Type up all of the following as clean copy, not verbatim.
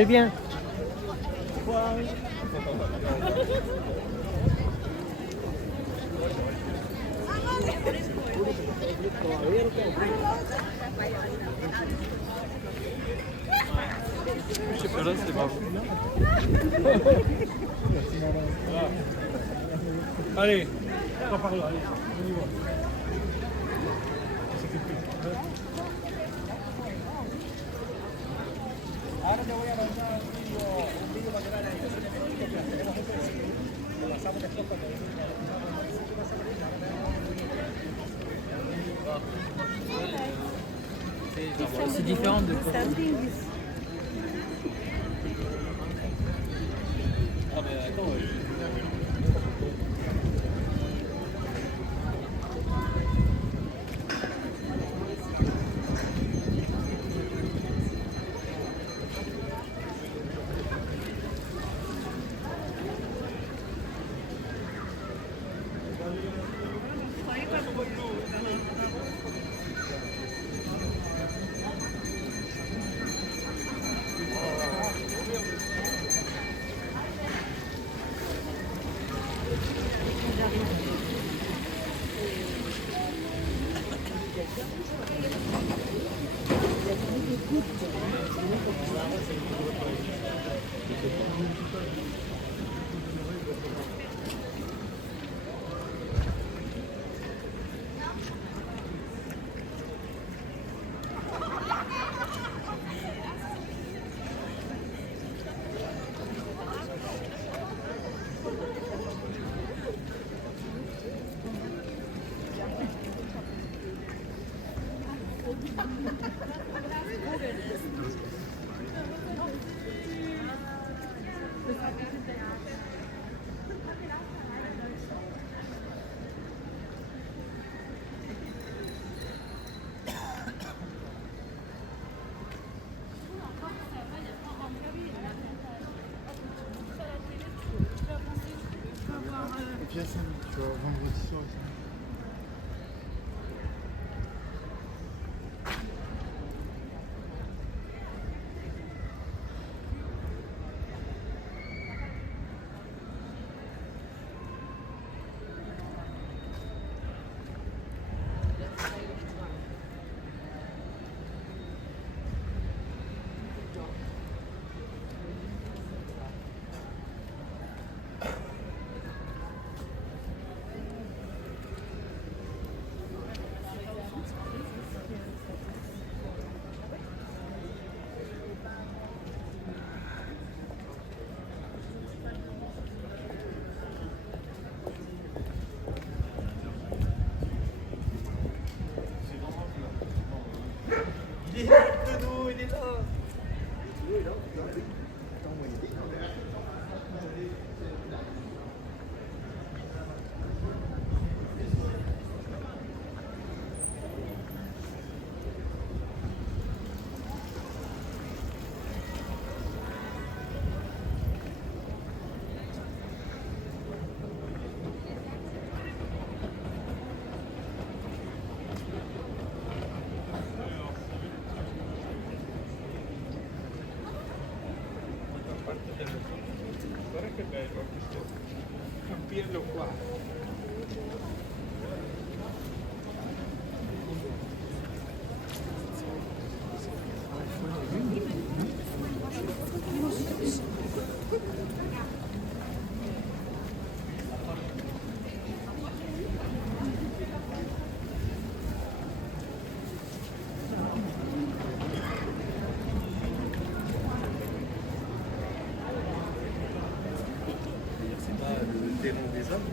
Je viens. Je sais pas là, c'est pas vous. Allez, on va par là, allez, on y va. Ahora te voy a mandar un vídeo para que vean la situación económica que tenemos lo lanzamos después cuando C'est différent de quoi? Ah mais attends, Viens samedi, tu vois, vendredi soir. il est là, Renaud, il est là. Guarda che bello questo campirlo qua. C'est pas le démon des hommes.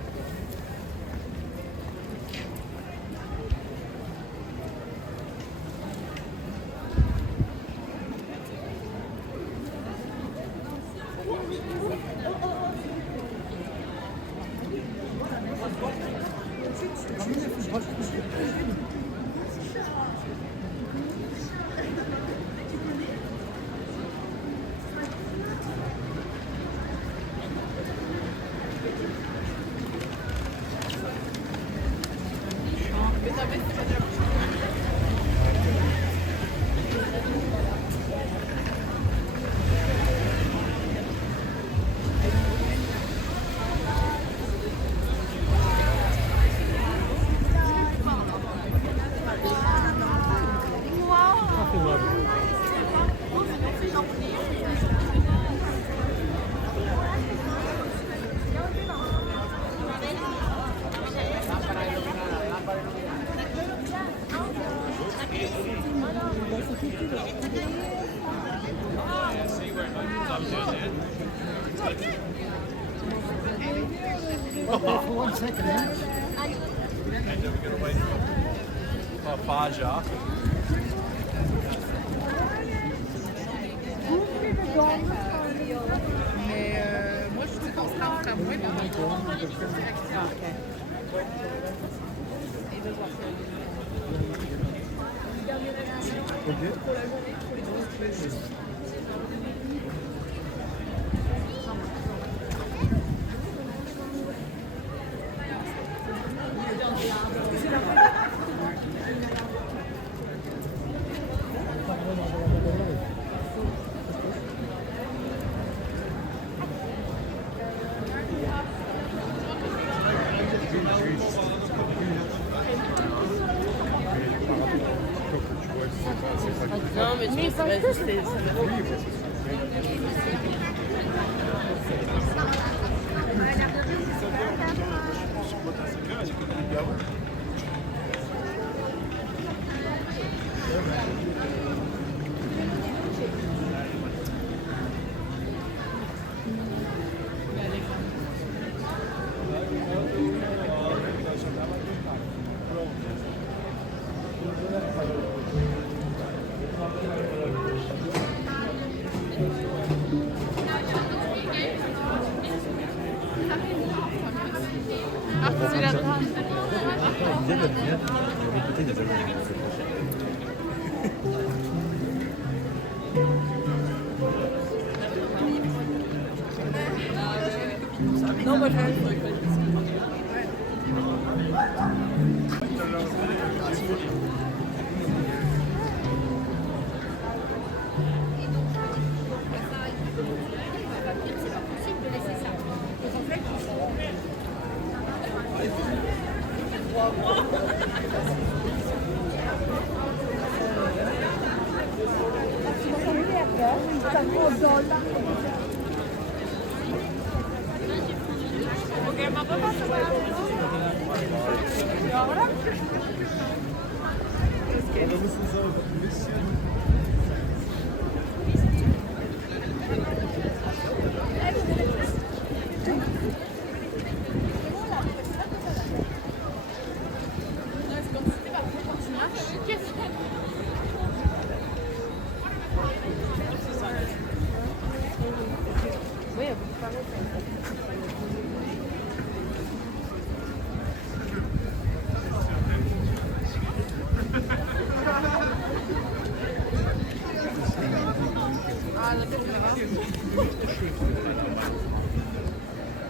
For 1 second. Pas já. Mais moi, je sais qu'on sera moins bon. Ah, ok. Et de voir ça. Non, mais tu vas rester. Non, moi je vais.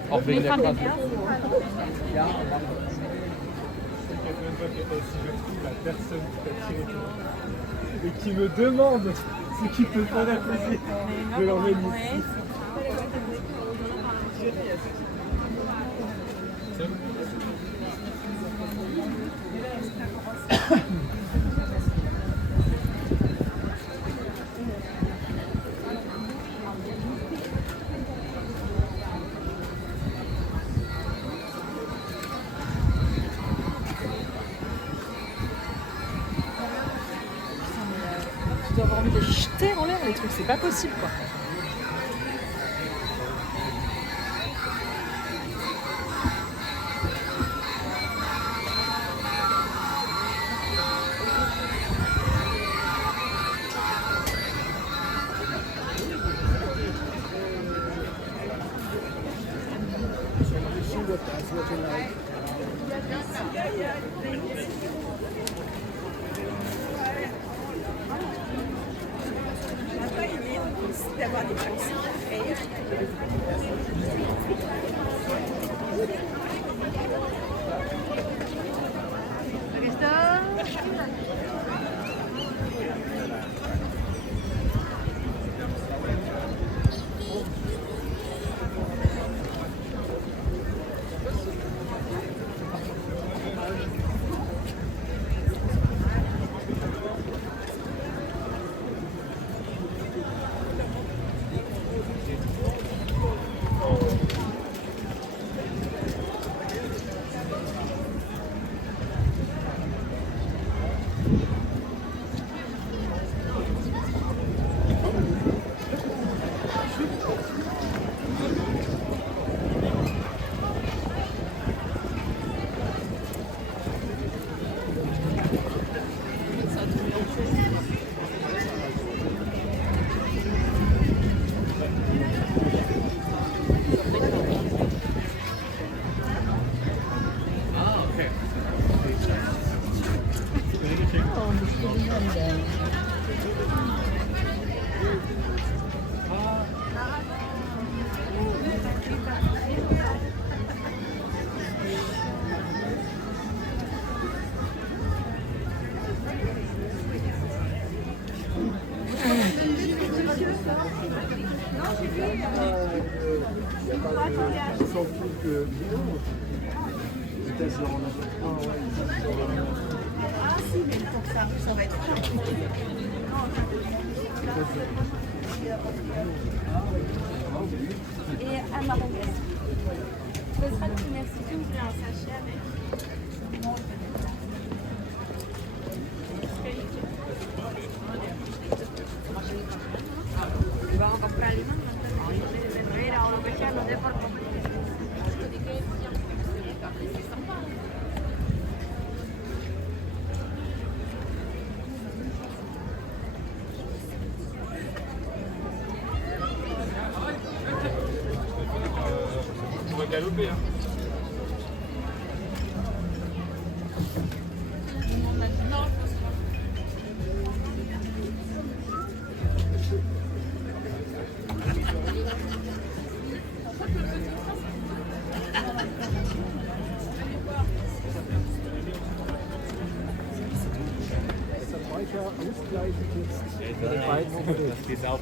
Auch wegen der Krasse. Ja, la personne qui t'a tiré et qui me demande ce qui peut faire la plaisir de l'emmener ici. Tu dois avoir envie de jeter en l'air les trucs, c'est pas possible quoi. Ils s'en foutent que. Les tests, leur en a fait. Ah si, mais pour que ça arrive, ça va être compliqué. Et un marronnier. Ce sera le merci, vous voulez un sachet avec. Vamos a comprar limón. Mira, o lo que sea, lo de por comer. On va galoper, hein. Das geht auch.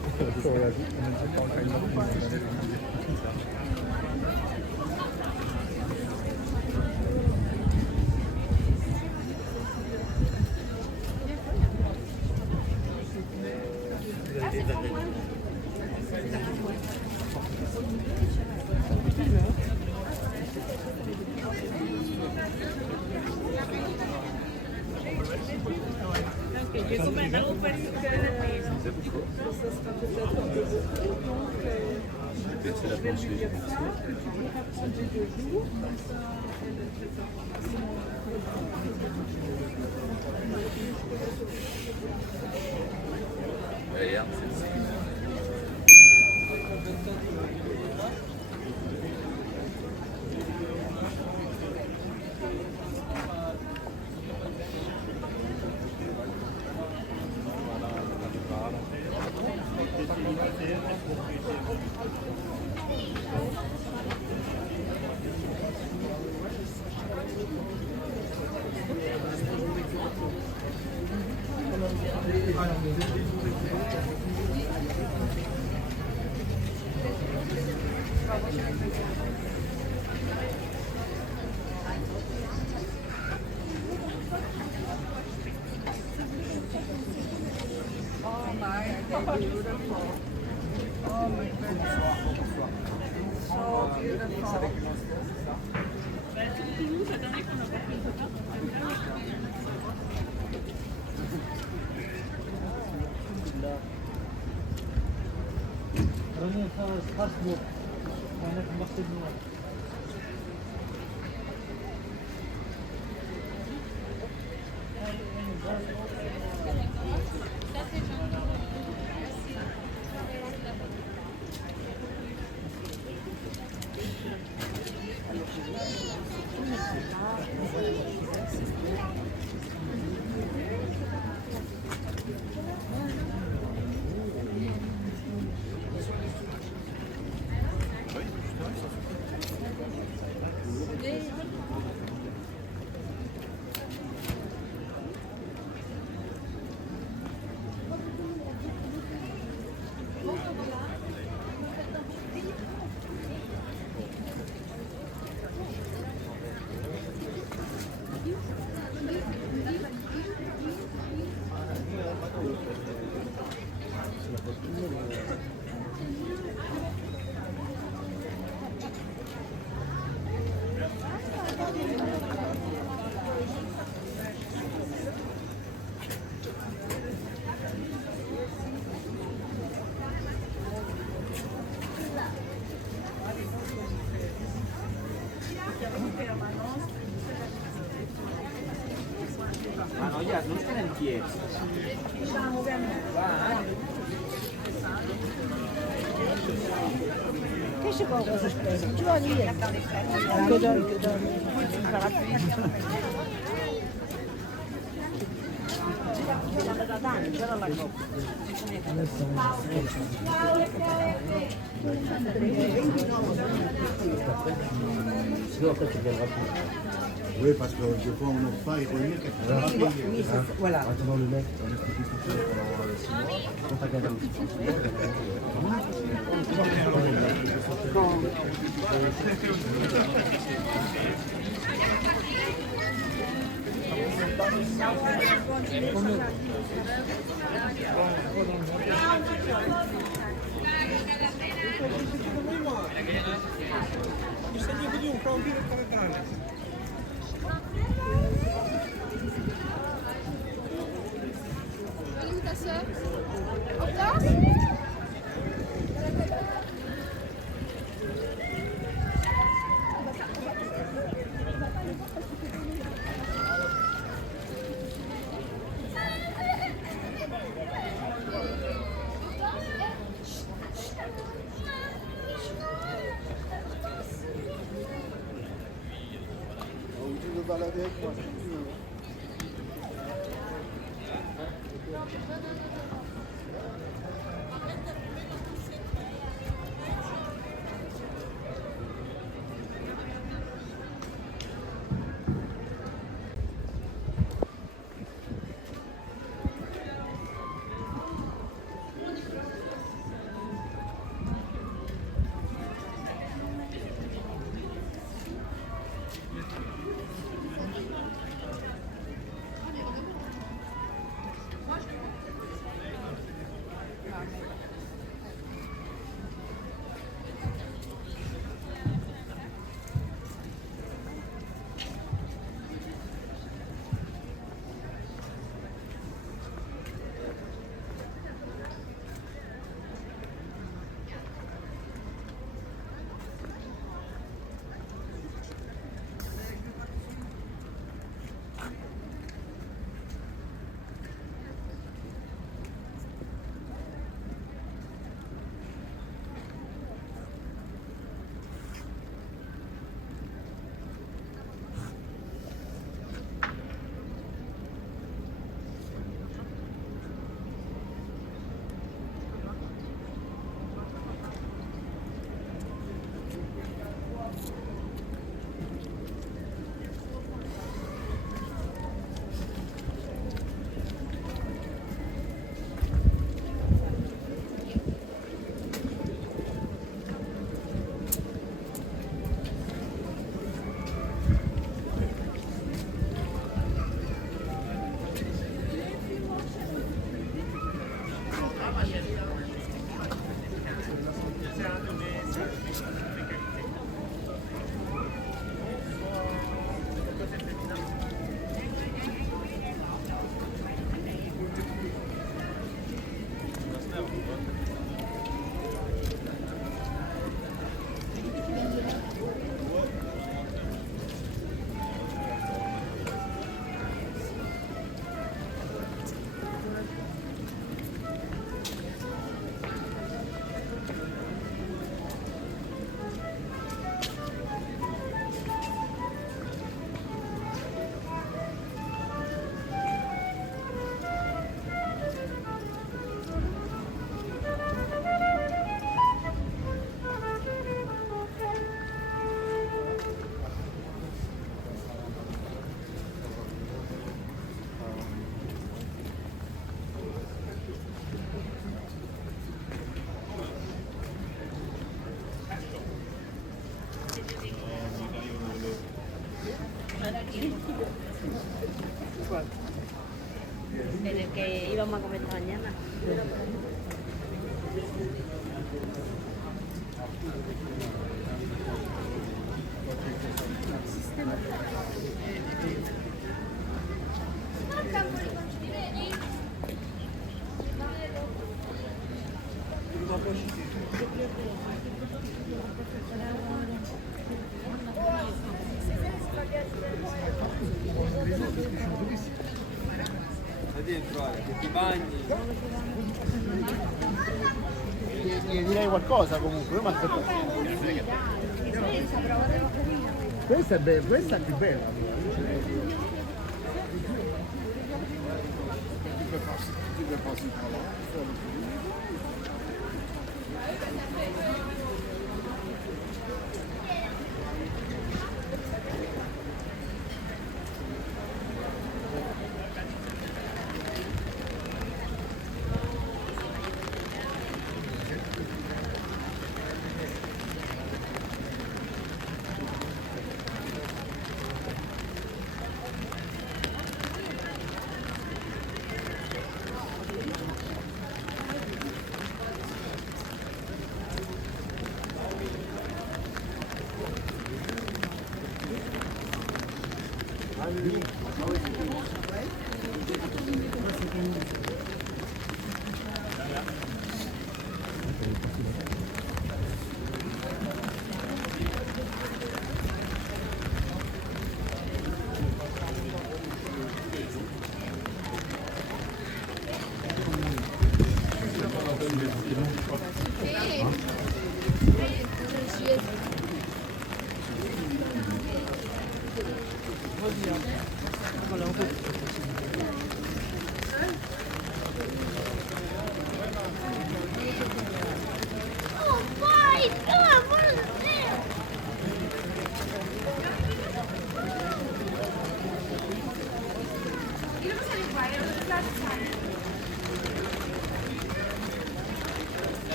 Ma no, ya, non stai in piedi. Keşke olmasa şüphesiz. Şu an iyi. Kadar. Oui, parce que des fois, on n'ose pas y revenir. Voilà. Attendant le mec, on explique tout ça pendant 6 mois. Quand t'as gagné un petit peu, Jeszcze nie budują krągi, to komentarze. Elle est où ta soeur? En place? Ou tu veux balader avec moi, si tu veux. El que íbamos a comer esta mañana. Gli direi qualcosa comunque, io mi aspetto. Questa è bella, questa è più bella. Tu peux passer par là, faire le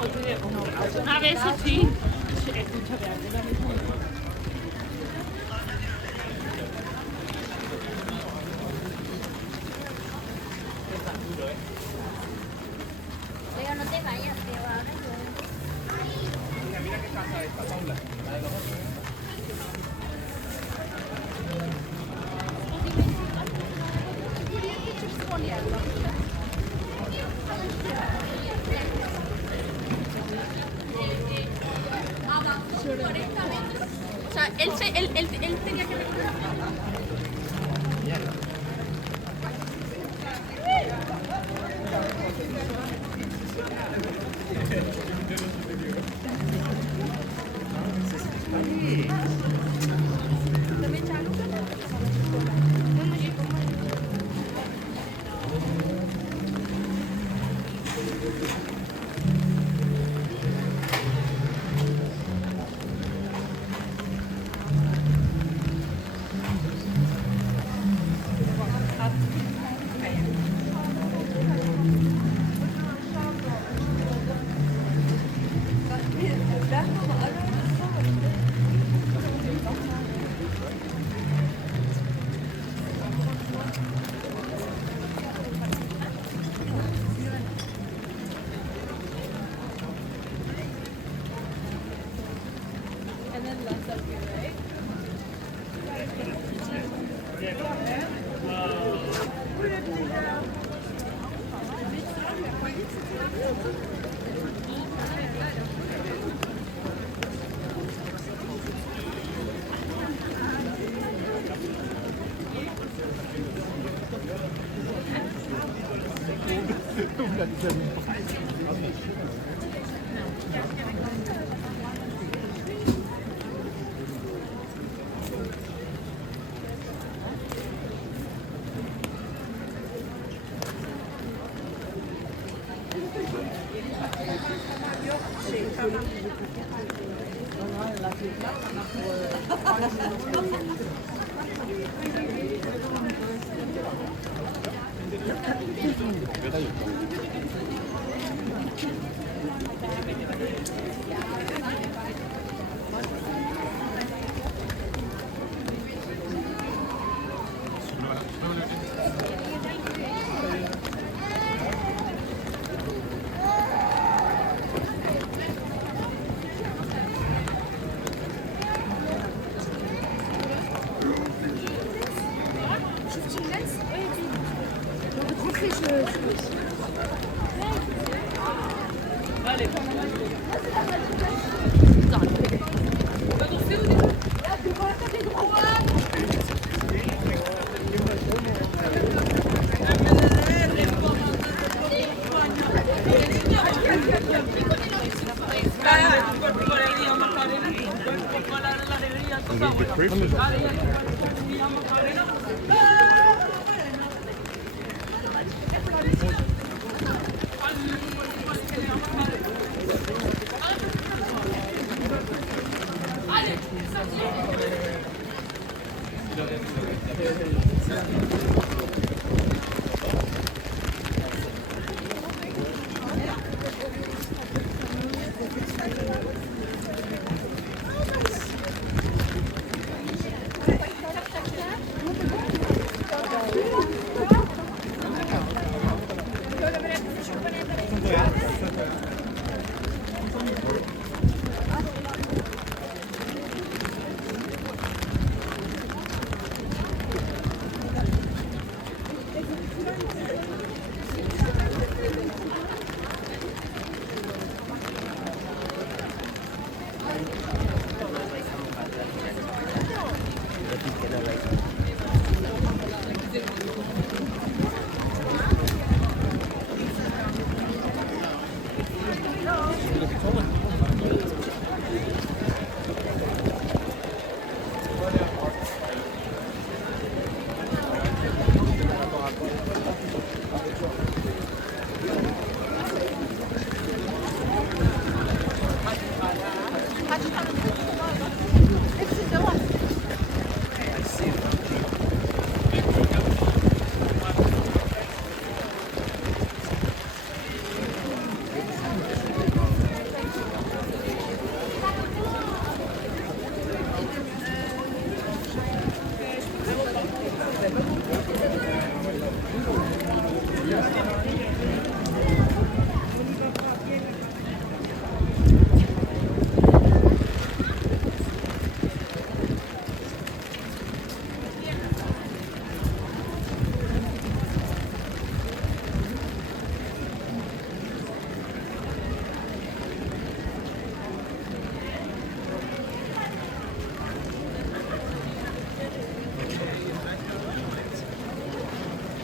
A veces sí. Escúchame, Pero no te vayas, te va a Mira qué casa esta, Paula. La de los otros. O sea, él tenía que recoger.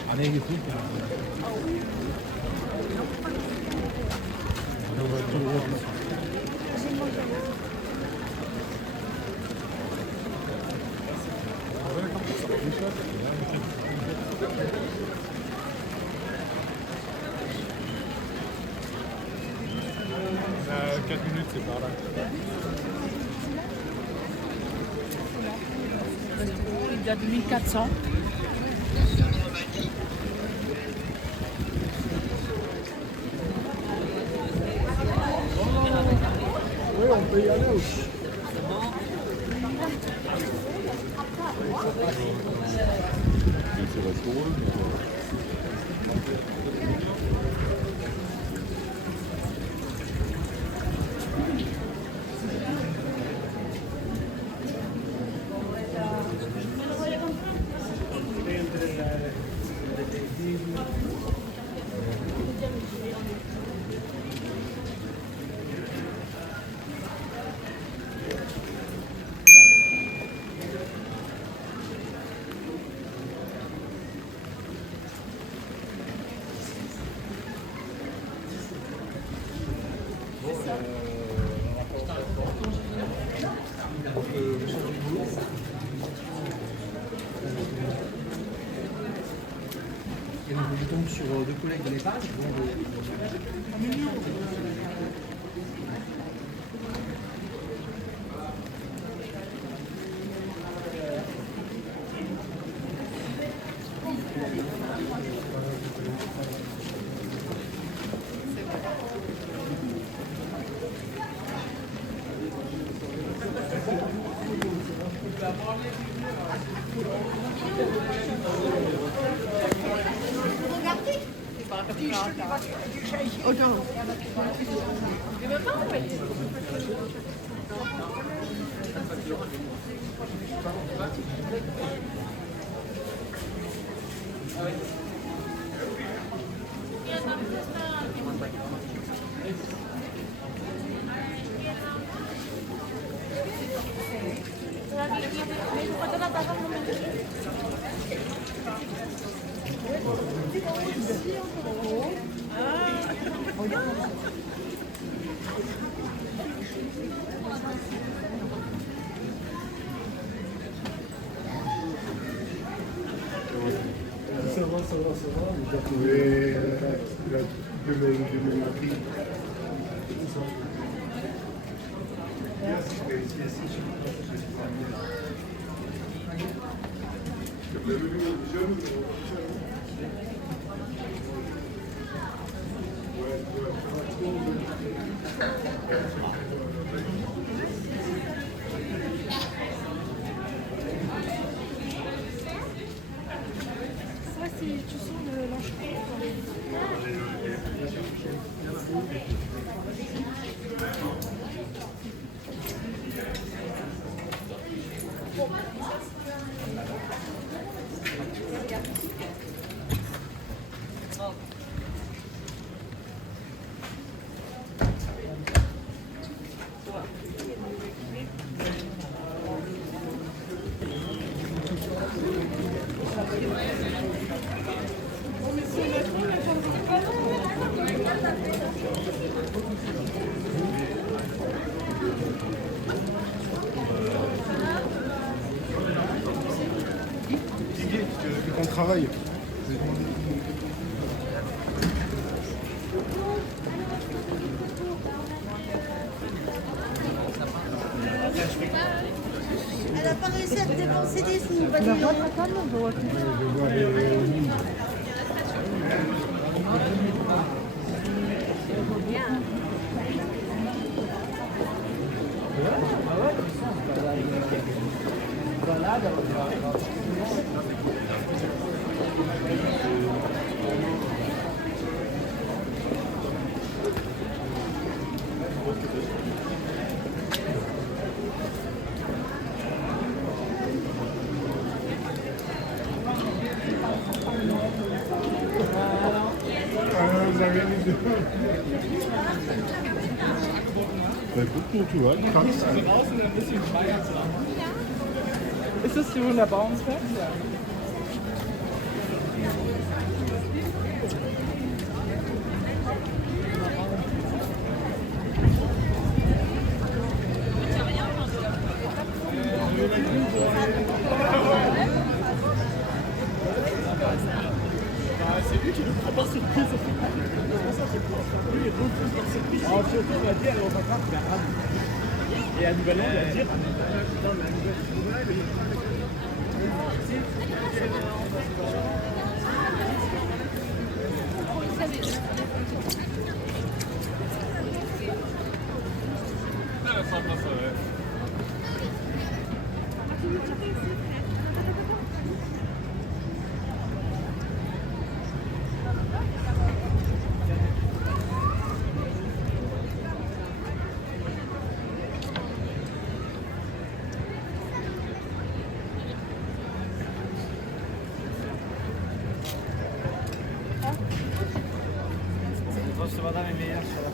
Ah nee, getrunken. « 4 minutes, c'est par là. » Il y a de 1400. Oui, on peut y aller aussi. Et donc, je tombe sur deux collègues de l'EHPAD. Ça va, ça va, ça va. J'ai trouvé la prix. Ça, c'est, tu sens l'enchaînement. On travaille. Elle n'a pas réussi à te dépenser des sous. Bah, dis donc. Je vois les mines. Vous avez les deux. Bah écoute, tu vois, du Krax. Ist das die wunderbare Baumsberg? C'est lui qui nous prend par surprise. C'est pour ça que lui il refuse par surprise. Alors surtout on va dire, on va faire la rame. Et à Nouvelle-An, on va dire. Putain, mais à Nouvelle-An, ce madame est meilleure sur la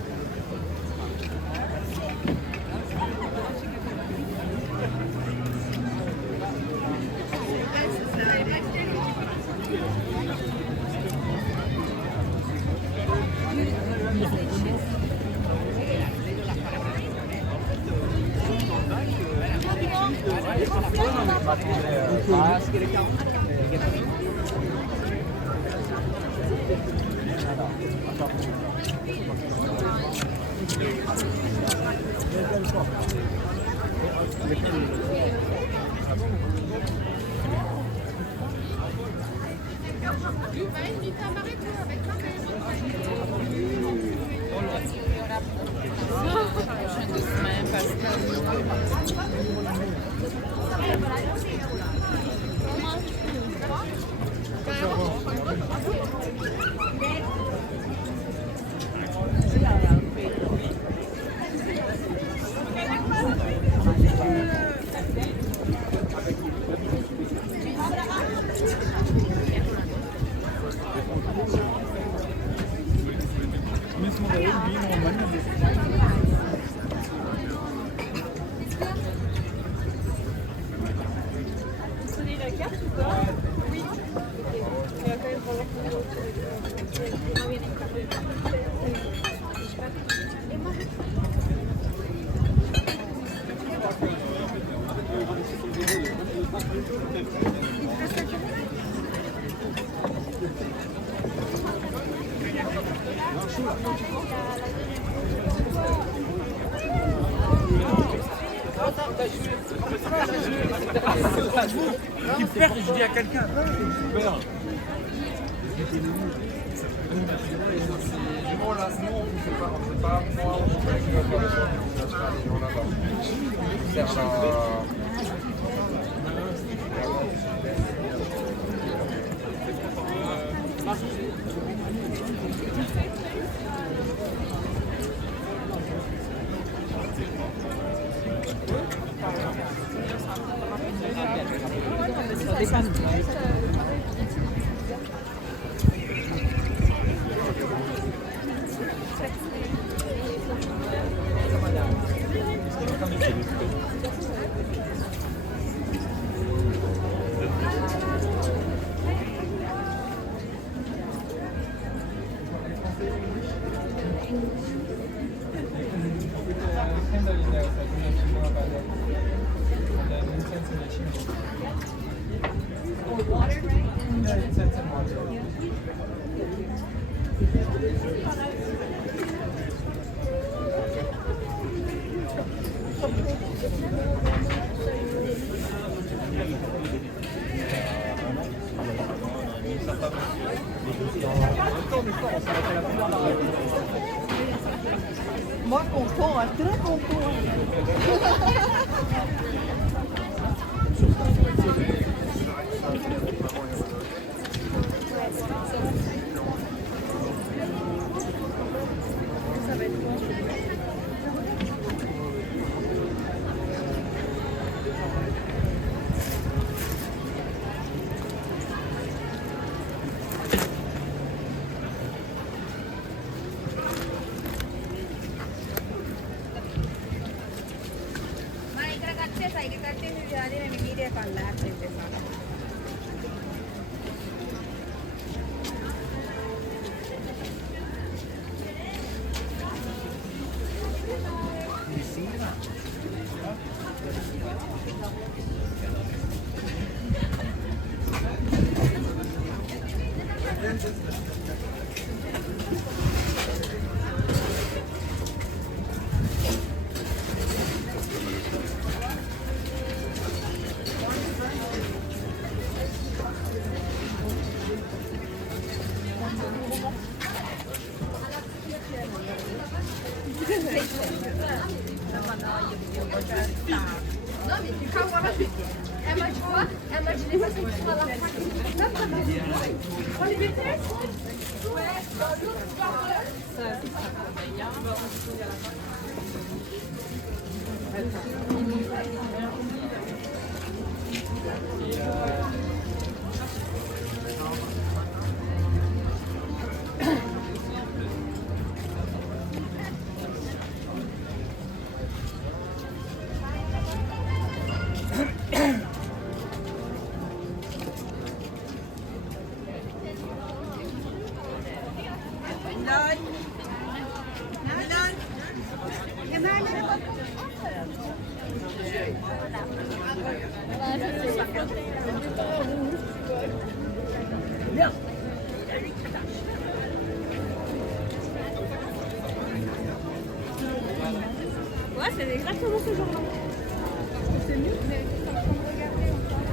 Je dis à quelqu'un. Super. Bon, là, nous, on ne fait pas, moi, on fait pas avec l'opération, on cherche pas les gens là-bas. Faire la... Moi, content, très content. Ouais, c'est exactement ce genre-là. C'est mieux, mais t'es en train de regarder ou pas?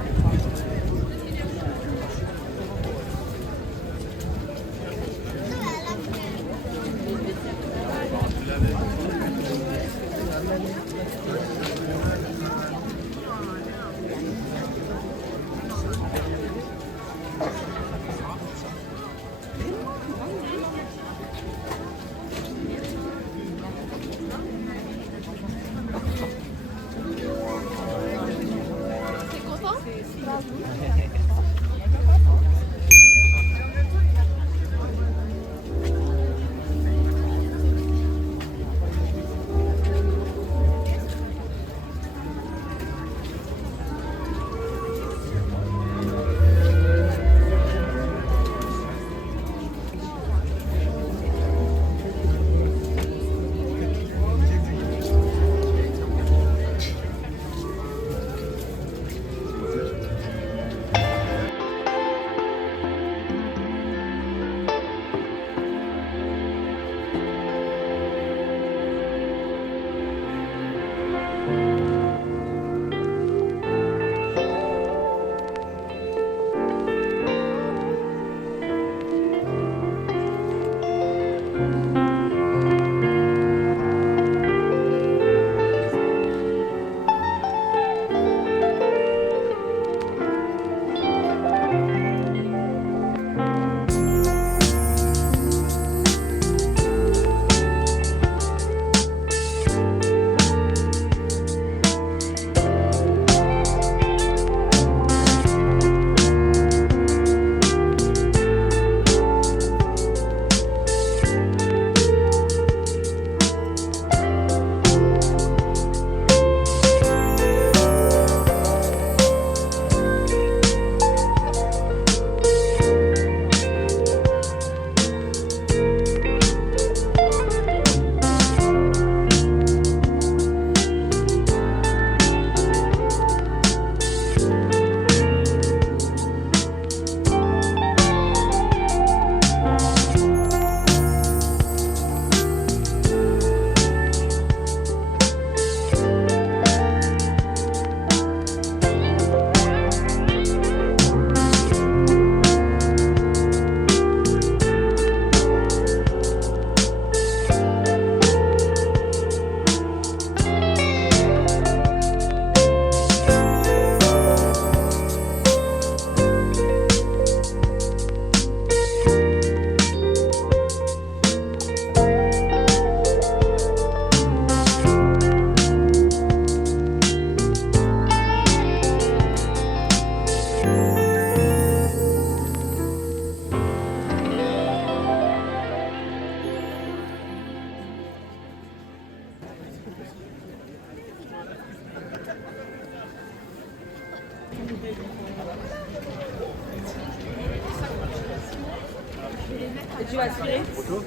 Et tu vas aspirer? Photo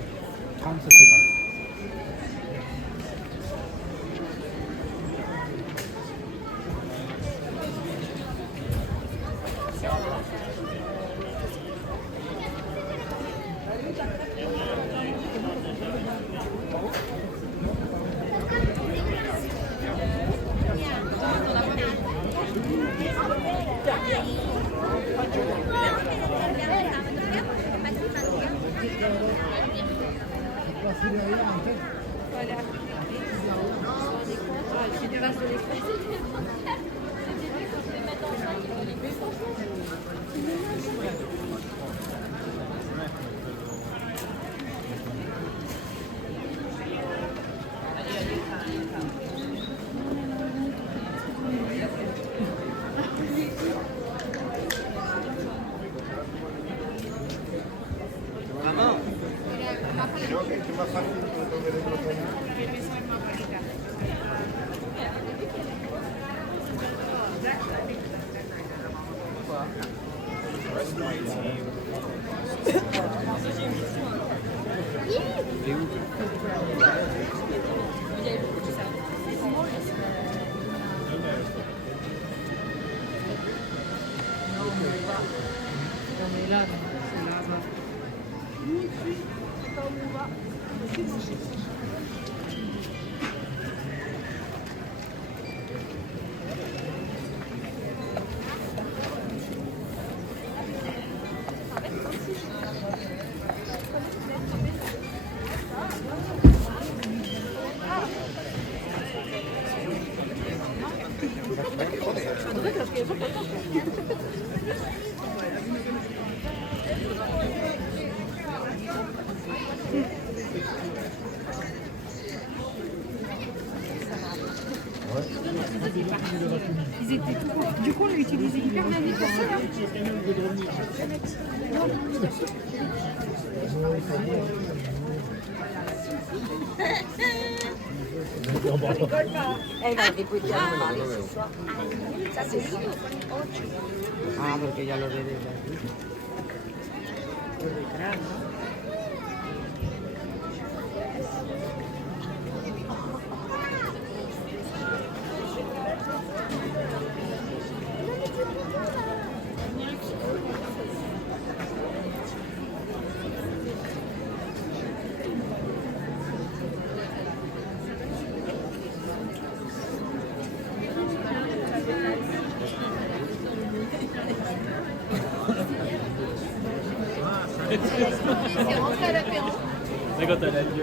30 secondes. J'ai des vases de l'espace. Mais franchement, on est là, c'est là-bas. Ils étaient tout contents. Du coup, on l'a utilisé hyper bien vite pour ça. Elle va écouter un parler ce soir. Ça, c'est sûr. Ah, parce que ya lo ve desde aquí. C'est rentré à l'apéro. C'est quand elle a dit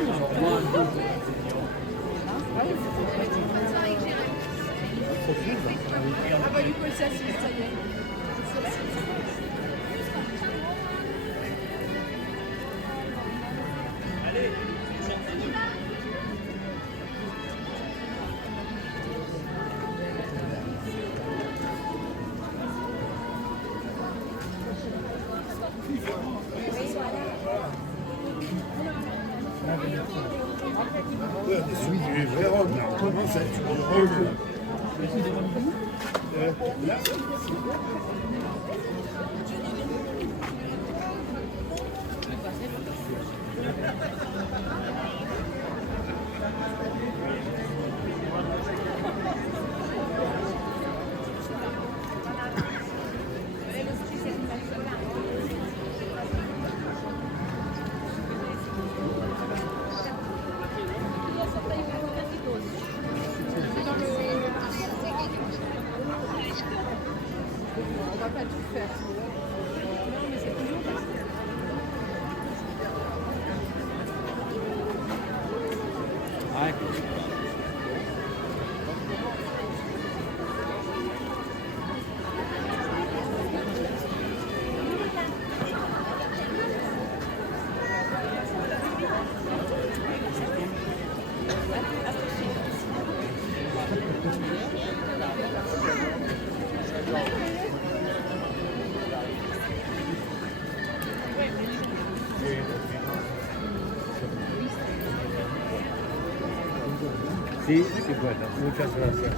Ah bah du coup, ça, ça y est. Celui du Vérone, comment ça tu le là, On va pas tout faire. Non, mais c'est toujours comme ça. Sí, sí puedo. Muchas gracias.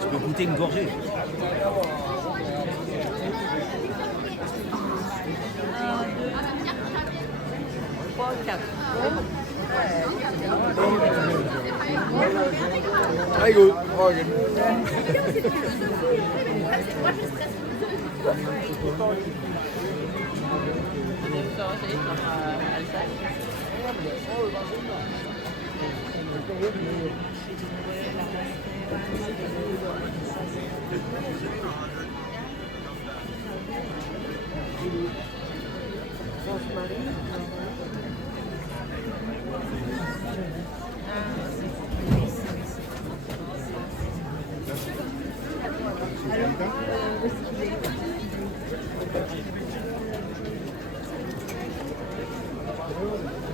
Tu peux goûter une gorgée. Très good. Morgen. vous aussi, comme Alsace.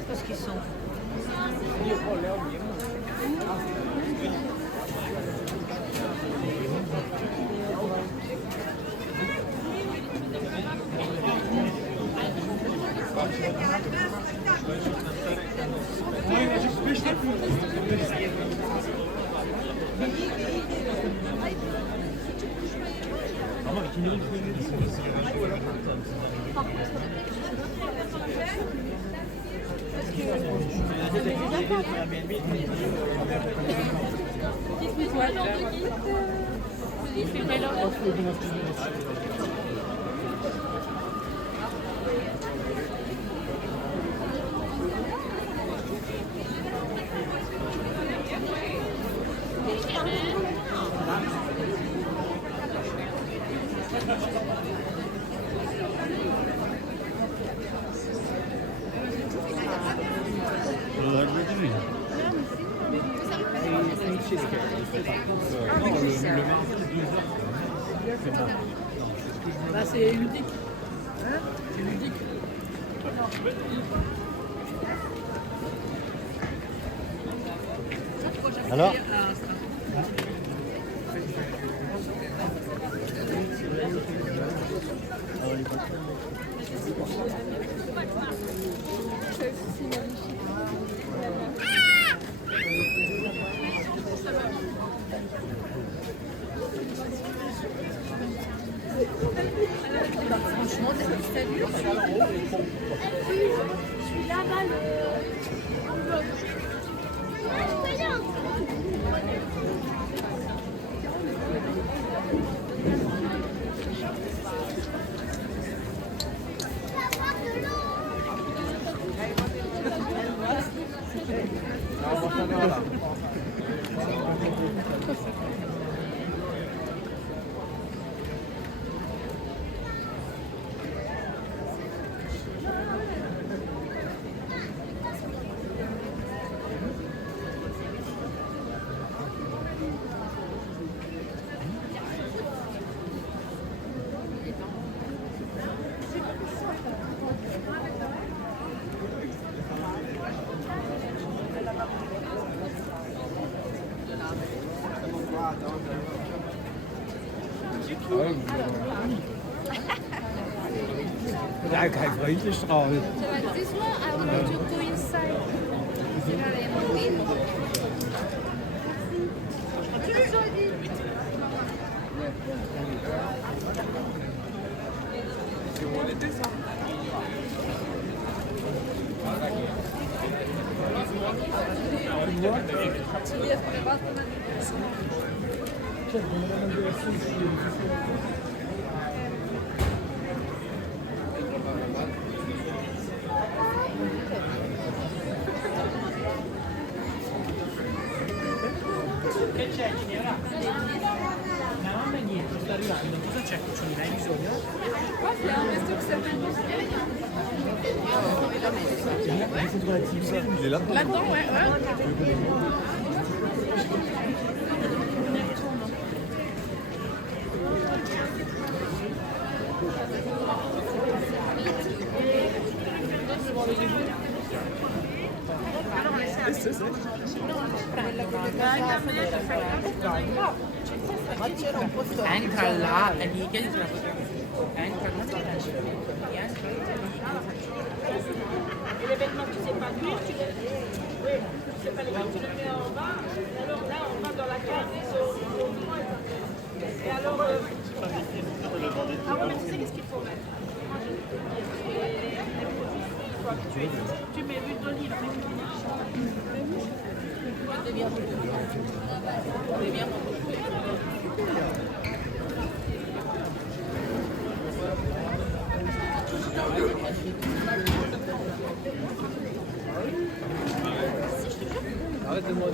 Parce qu'ils sont. Bah, c'est ludique. Hein? C'est ludique. Alors Franchement, t'as vu? Celui-là, là, Ja, kijk, vreemdestraal. This one, I want to go inside. Che c'è, Ginevra? Mia mamma niente, sta arrivando, cosa c'è cucina? Hai bisogno? Qua abbiamo questo che serve. Il est là. Là-dedans, ouais, Ma c'era un posto. Entra là e mi chiedi se la entra là. Et les vêtements, tu sais pas cuire, tu les oui, tu sais pas les cuire, tu les mets en bas. Et alors là, on va dans la cave au moins. Et alors. Ah ouais, mais tu sais qu'est-ce qu'il faut mettre? Moi, je vais te dire. Les produits, il faut habituer. Tu mets l'huile d'olive. Arrête de moi.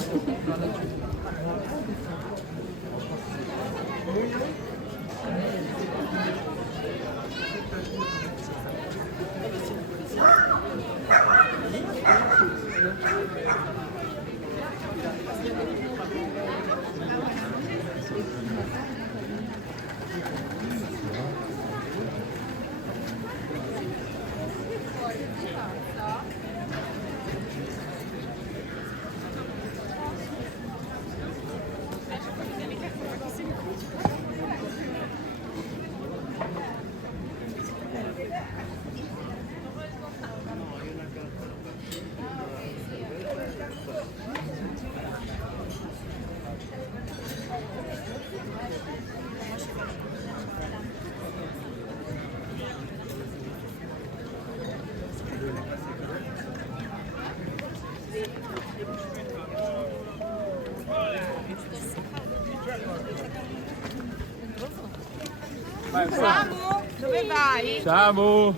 Samu, dove vai? Samu!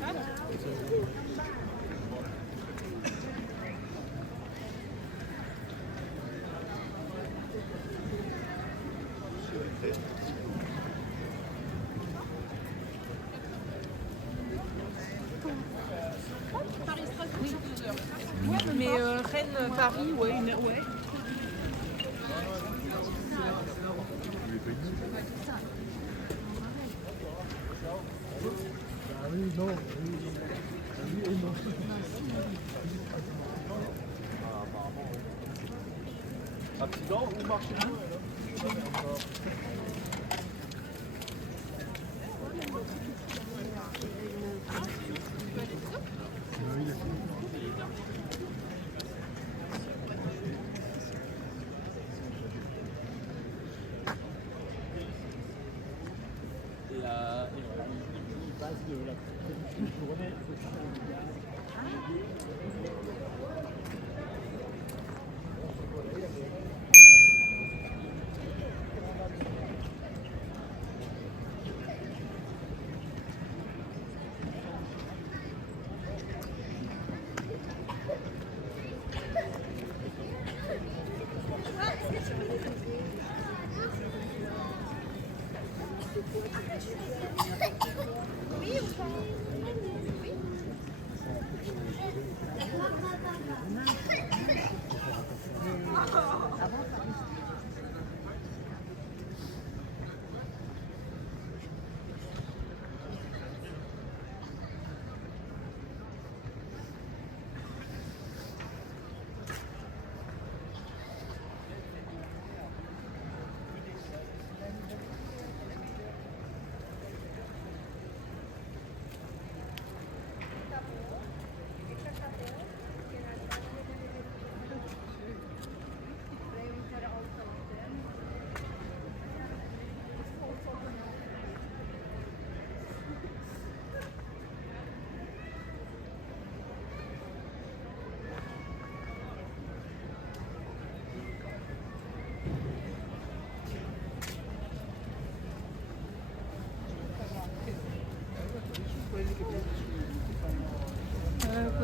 Ouais, mais Rennes-Paris, ouais, ouais. Ah oui, non. Oui et non. Accident ou marché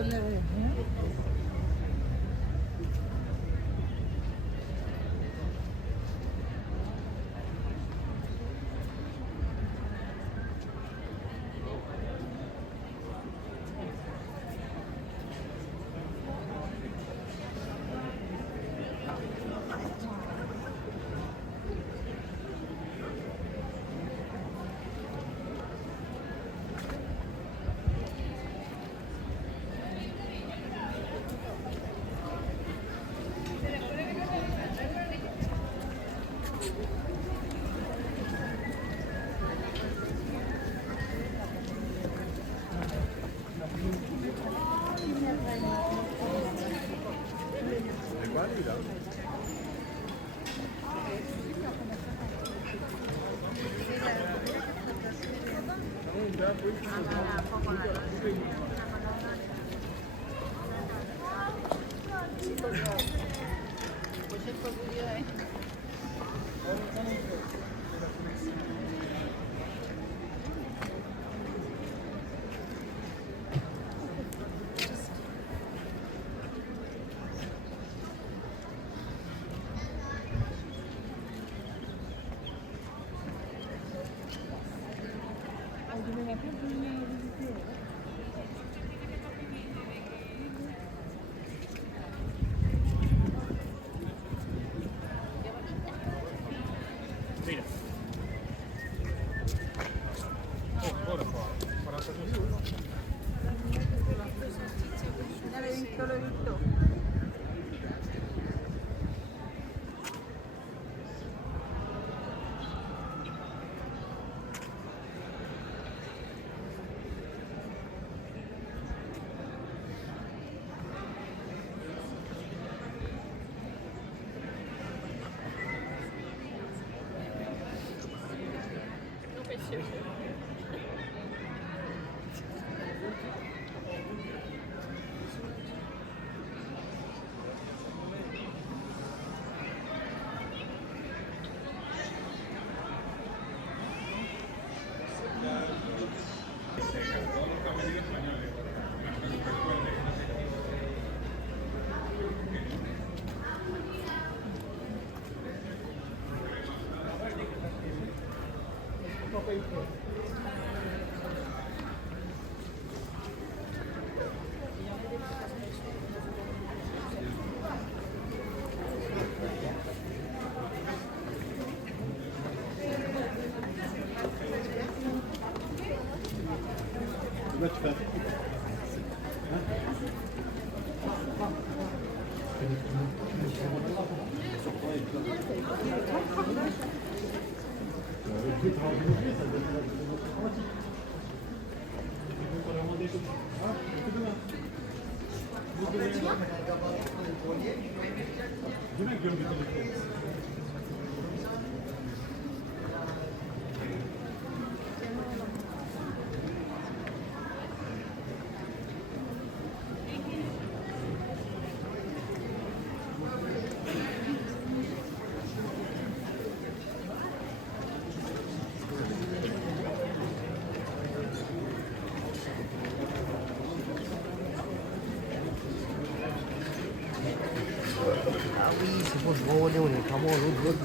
bleu Là, tu fais un truc. Ah oui, c'est bon, je vois où on est vraiment à l'autre bout.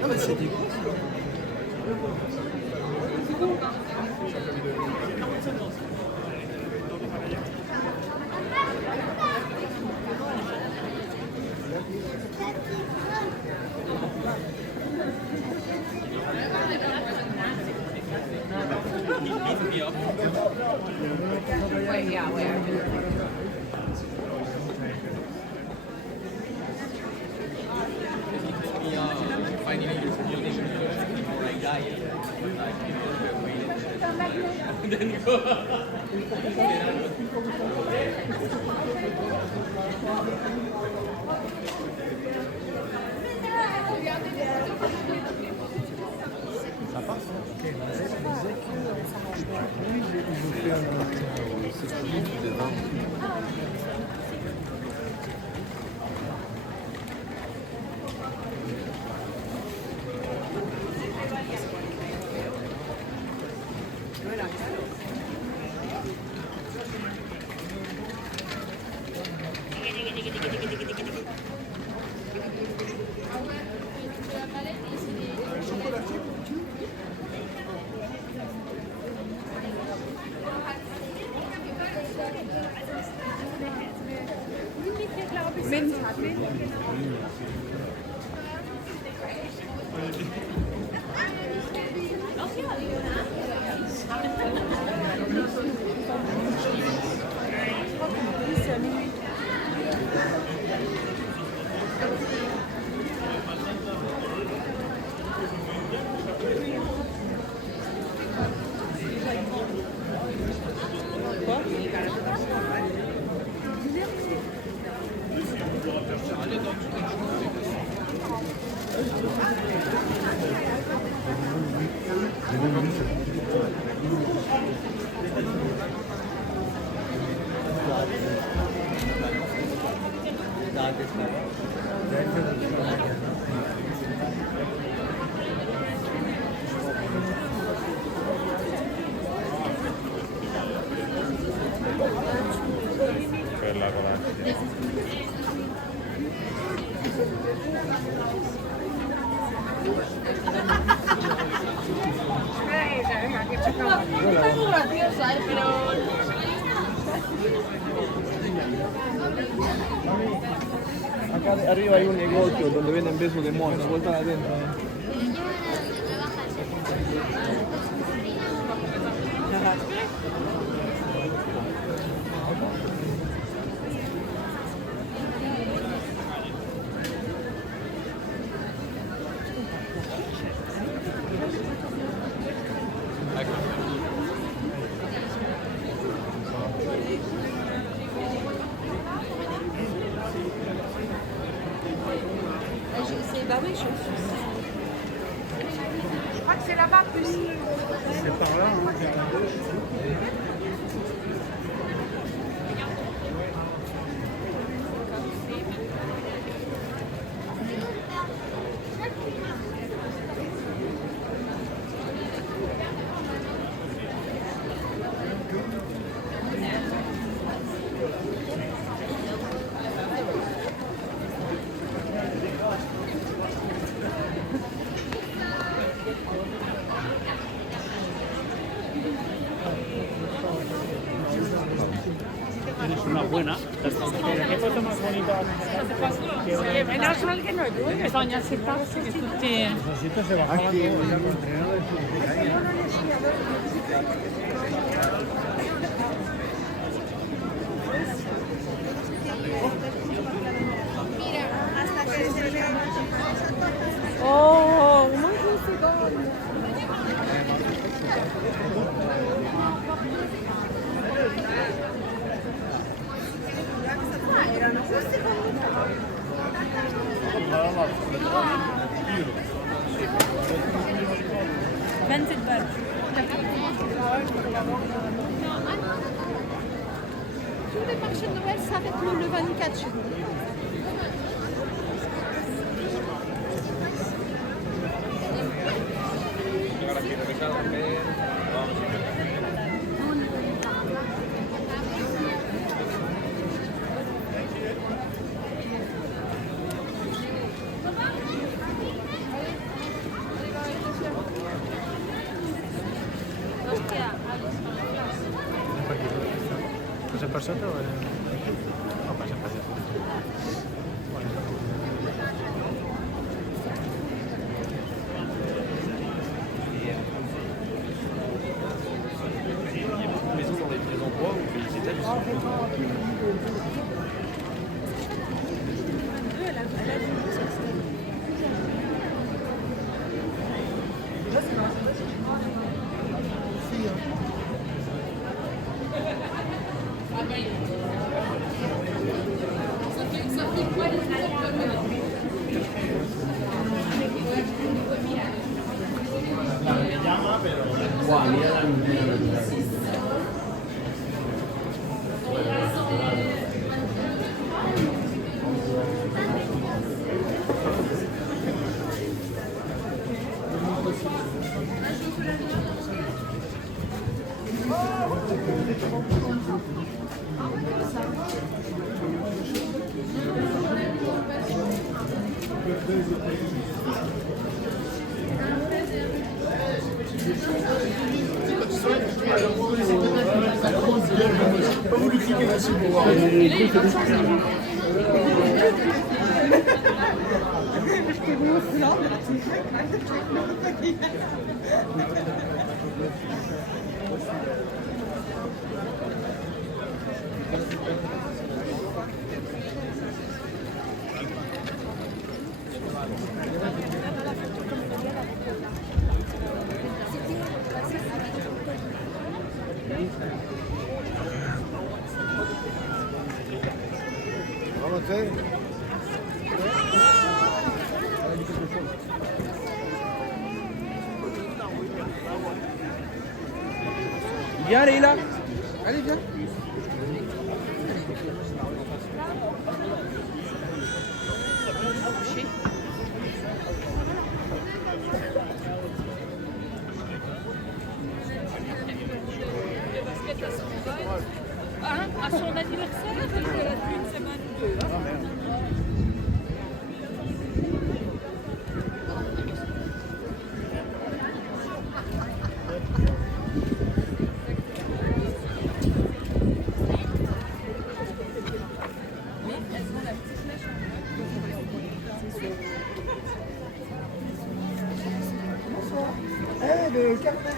Non mais c'est du coup. Wait, yeah, where? Acá arriba hay un negocio donde venden besos de mono, vuelta adentro. Je crois que c'est là-bas plus. C'est par là, hein. Es una buena. ¿Qué foto más bonita? Menos mal che noi due bisogna settarsi tutti. Necesito se bajaban todos ya con entrenadores. Oh, manca un secondo. Erano queste Vinted Badge. Tous les marchés de Noël s'arrêtent le 24 chez nous. ¿Cosa è passato? No, passa. Maison dans les endroits où les étages Pas voulu cliquer là-dessus pour voir. Viens Leïla. Allez, viens. À son anniversaire, depuis une semaine ou deux. Le carnet.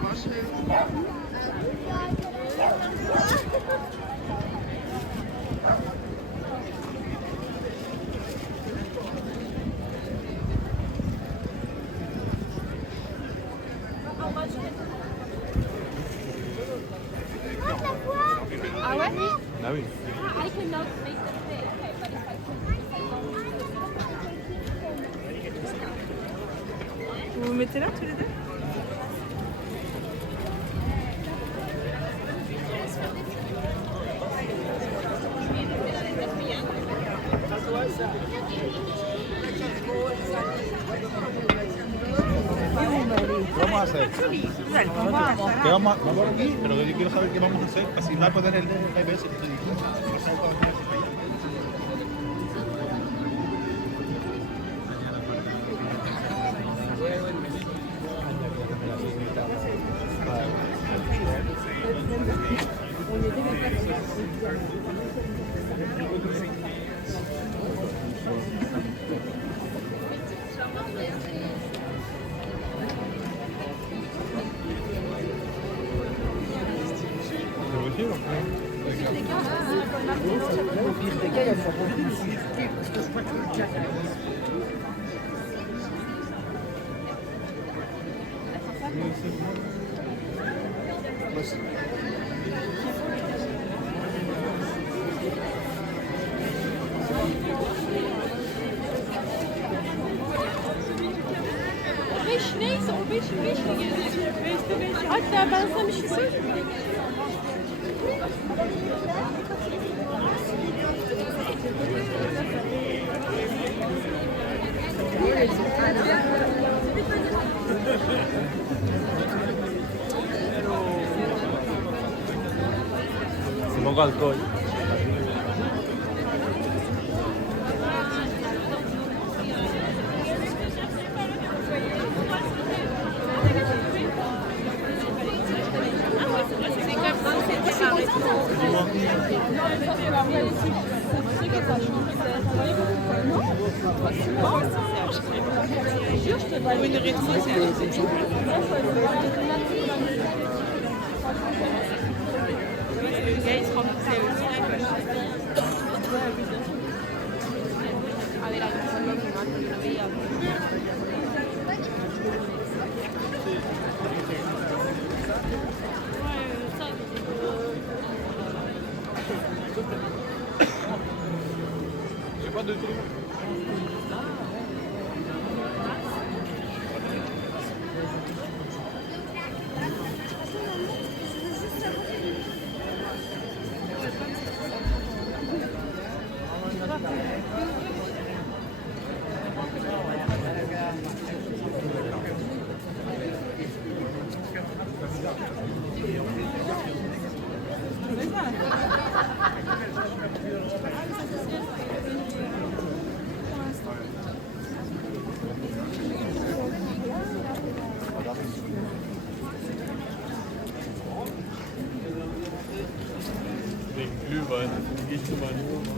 C'est mettez là tous les deux? ¿Qué vamos a hacer? ¿Qué vamos a hacer? Pero yo quiero saber qué vamos a hacer. Así va a poner el GPS. Neyse o 5 hatta ben sana bir şey söyleyeyim mi? Se pongo alcohol. Une rétine, c'est le gars, il se rend compte que c'est aussi la gauche. Avec la J'ai pas de truc. Den Glühwein, gehe ich zu meiner Oma.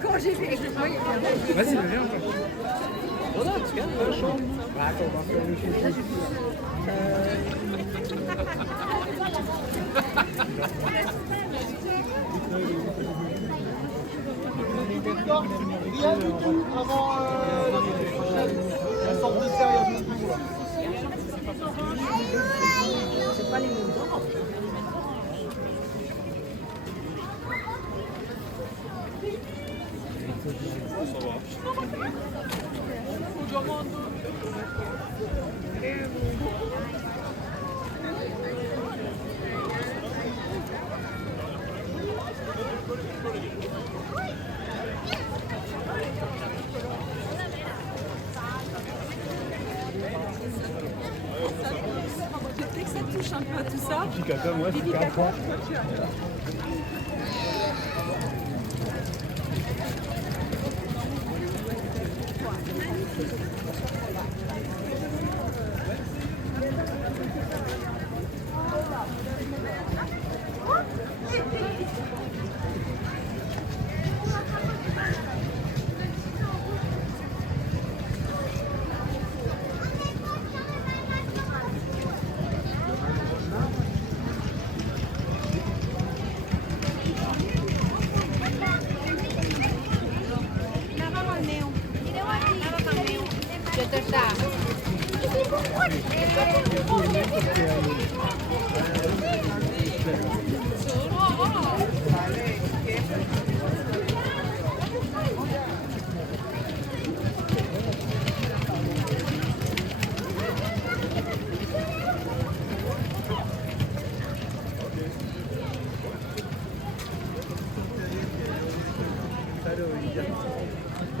Quand j'ai vu avec le moyen. Vas-y, viens. Rien du tout avant la sorte de série. C'est pas les mêmes dents. Dès que ça touche un peu à tout ça, Petit caca, moi, c'est 4 ans.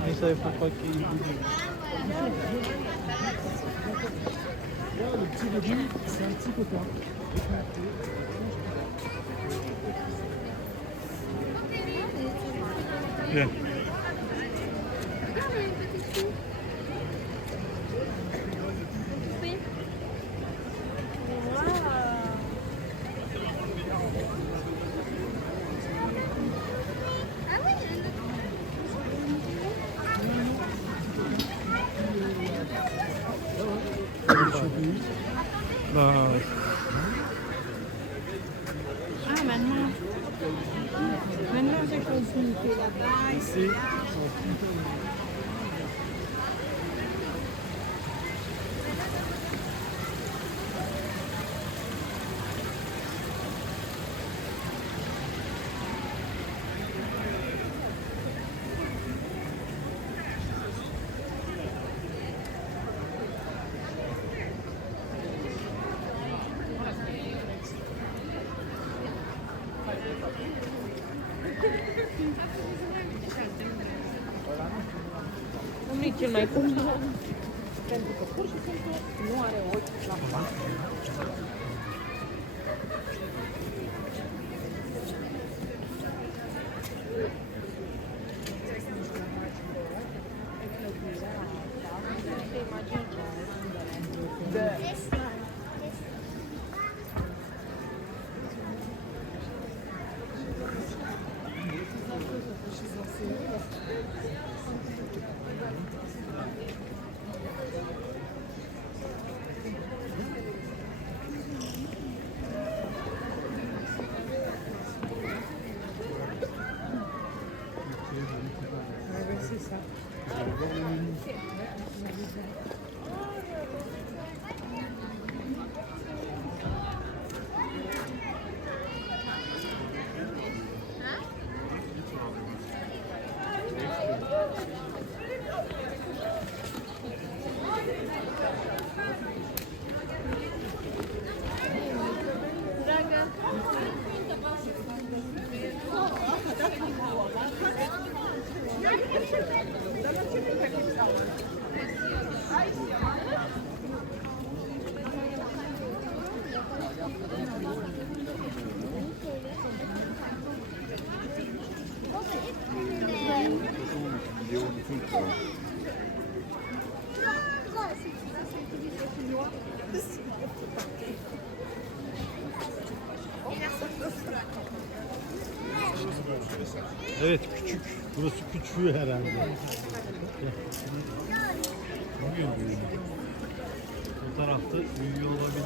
Mais ça, il faut pas qu'il bouge. Le petit début, c'est un petit copain. Bien. Bah, Ah, maintenant. Maintenant, j'ai compris que là-bas, Ici, Nu cel mai cum. Pentru că pur și simplu nu are ochi la față. evet küçük. Burası küçüğü herhalde. Büyüyor büyüyor. Bu tarafta büyüyor olabilir.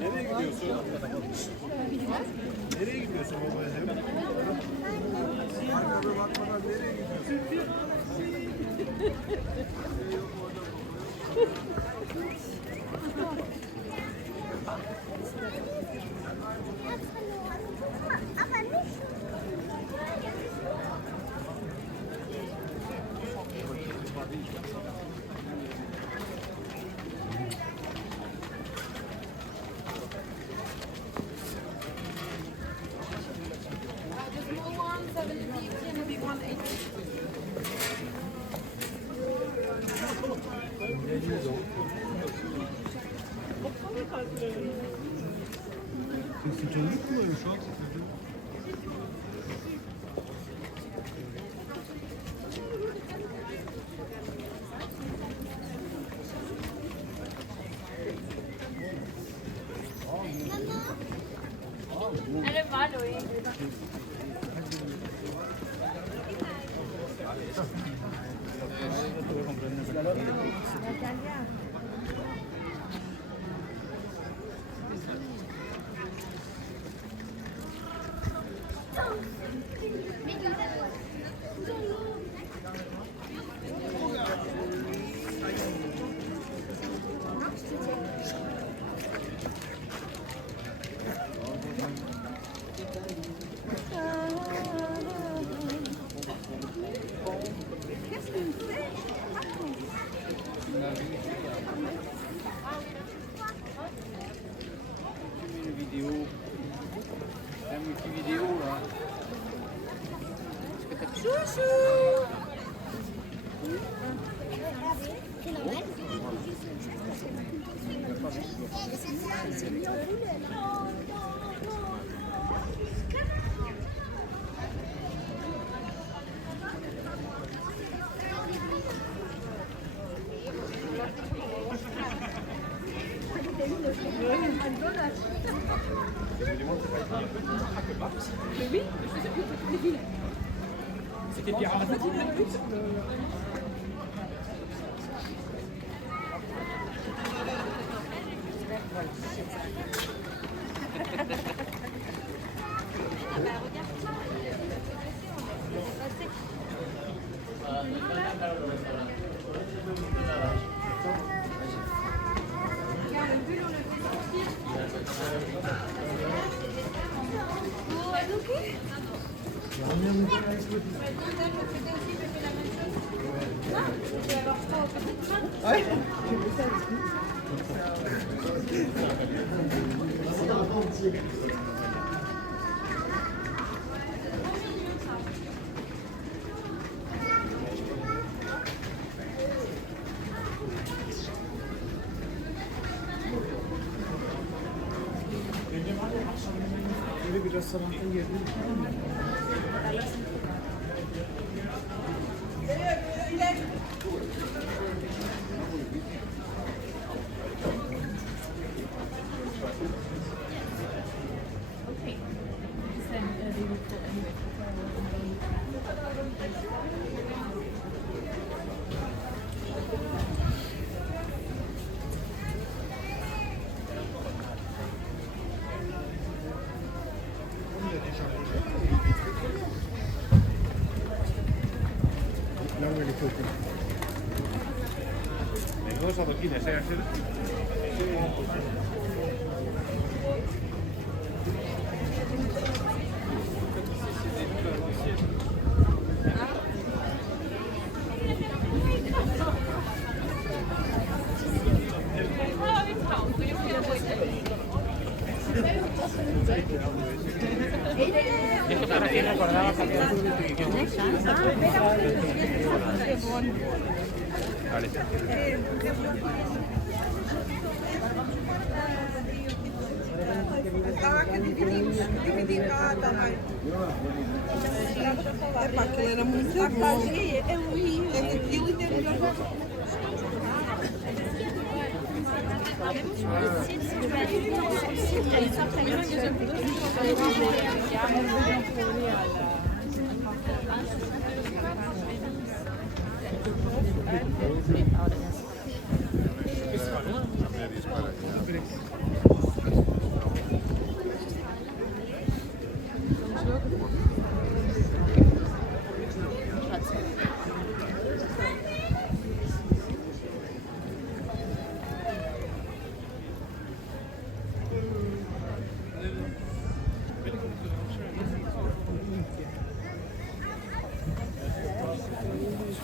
Nereye gidiyorsun? Nereye gidiyorsun babacığım? Arkada bakmadan nereye gidiyorsun? Autonomik kullanıyor şu an. Elle est mal, oui. Vidéo. La multi-vidéo là. C'était bien ramassé. Biraz sabahtan geldim. Menudo adoquines, ¿eh? Esto para quien recordaba también. Vale. Aquilo era muito bom. É que aquilo ainda é melhor.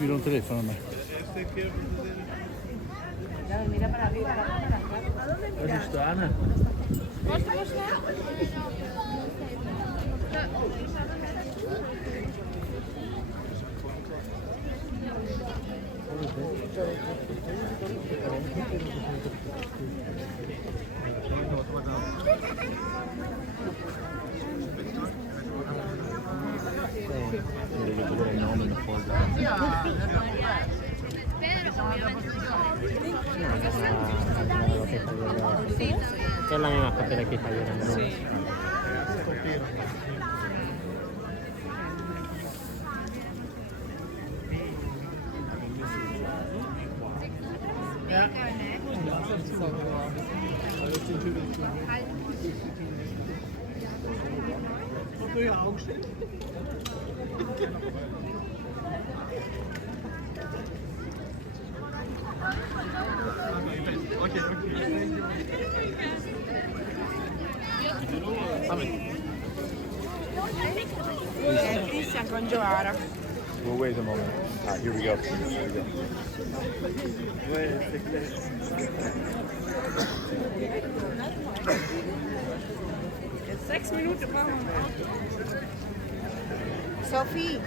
Mira un teléfono, ¿no? Mira para arriba, ¿Has visto a Ana? È la mia capella che fa vedere. Cristian con Giovara. We'll wait a moment. Ah, here we go. Here we go. In 6 minuten brauchen wir. Sophie.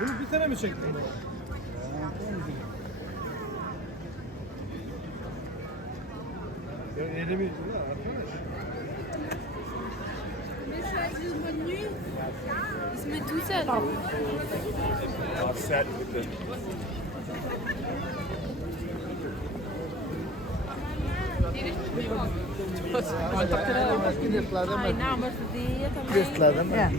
Bunu bir sene mi çektin bu? Ya elimi arkadaş. Il se met tout seul. Offset with the... Ai, não, mas podia também. Deste lado, não é?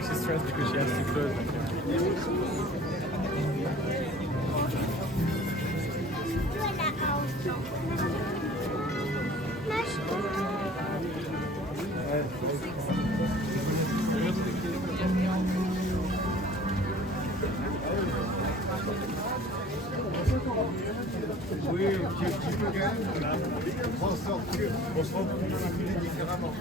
She's stressed because she has to close. Oui, tu peux quand même ressortir, on se retrouve dans la cuisine différemment.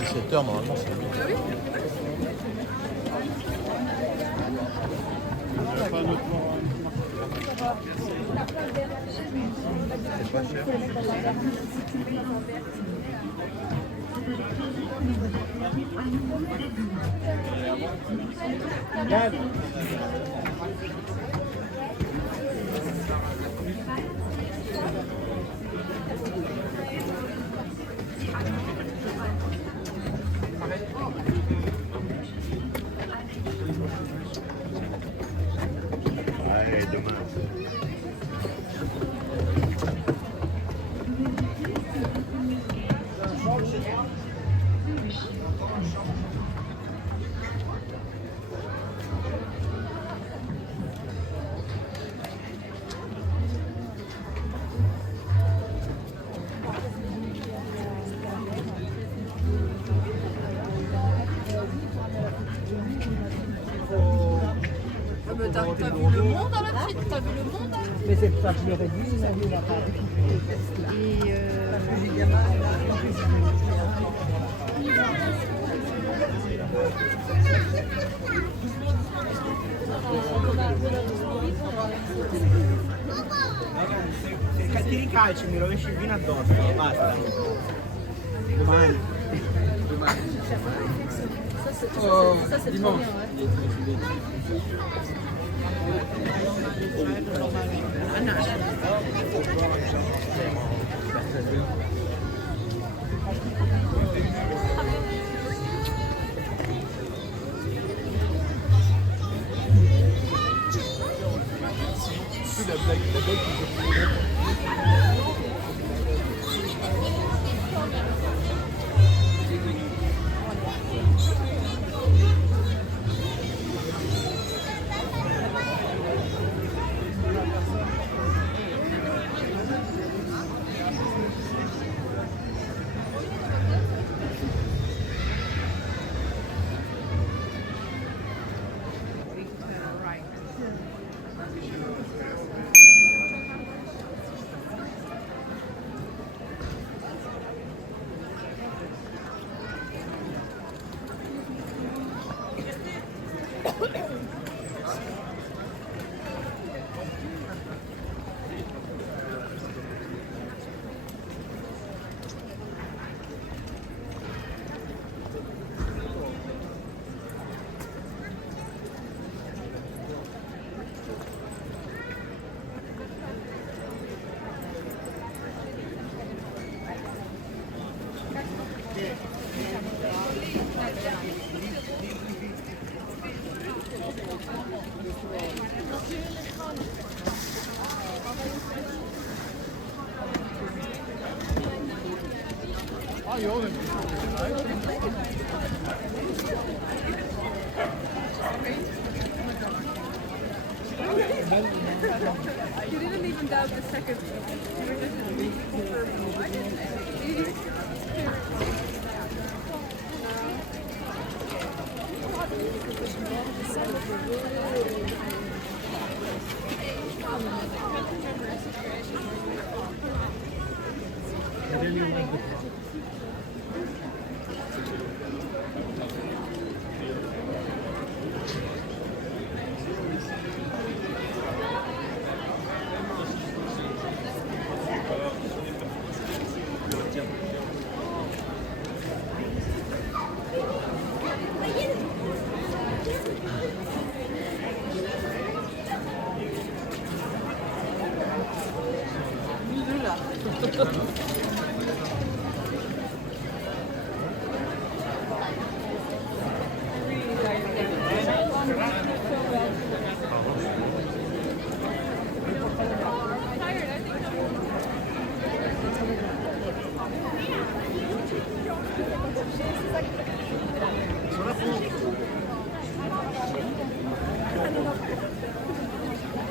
C'est heures normalement, c'est bien. C'est pas cher. mais t'as vu le monde à la petite, t'as vu le monde à la petite. Mais c'est pour ça que je leur ai dit, il m'a dit, on va pas. Et Ti ricalci, mi rovesci il vino addosso, basta. Domani. ça c'est dimanche. You didn't even doubt the second one. You were just waiting for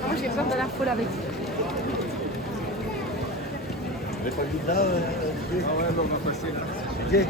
Moi j'ai peur de l'air folle avec. Mais pas vite là. Ah ouais, mais on va passer là. Jay.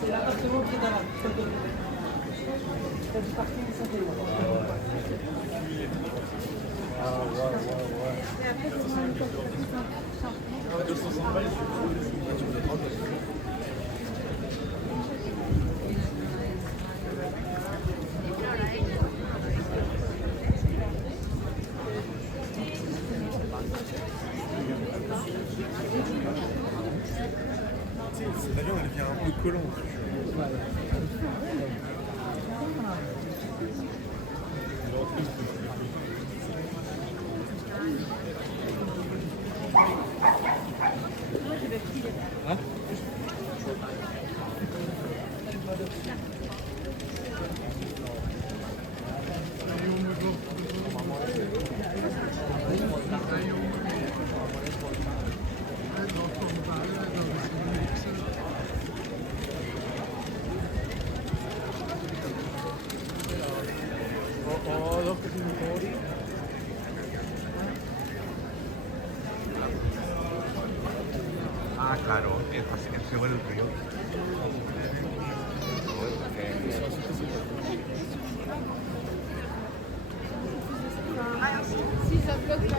C'est l'appartement qui est dans la photo. C'est du parking sans paiement. Ah ouais, ouais, ouais. Et après, c'est sur une copie. La viande, elle devient un peu collante. Ah, claro, se vuelve el río. Si ça bloque la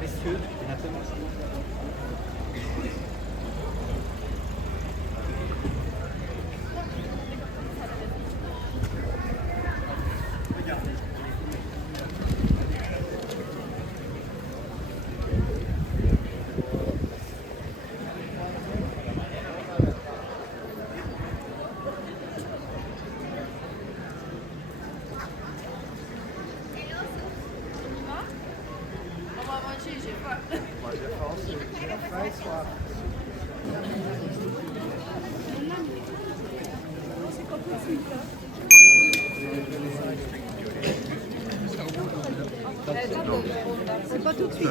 Messieurs, il y en a tellement. On va manger, j'ai pas. Moi, j'ai faim, j'ai faim et soif. C'est pas tout de suite.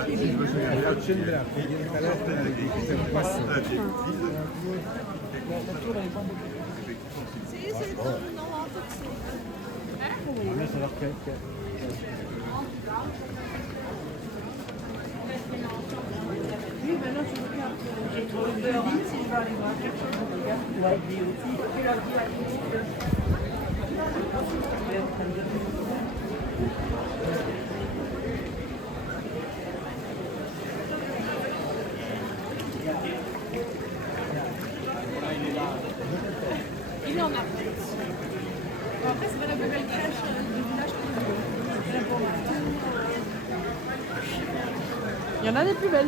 Oui, maintenant je regarde. J'ai trop peur. Si je vais aller voir quelque chose, je regarde. Ouais, lui aussi. Tu leur dis à Il en a. Après, c'est pas la plus belle crèche du village. Il y en a des plus belles.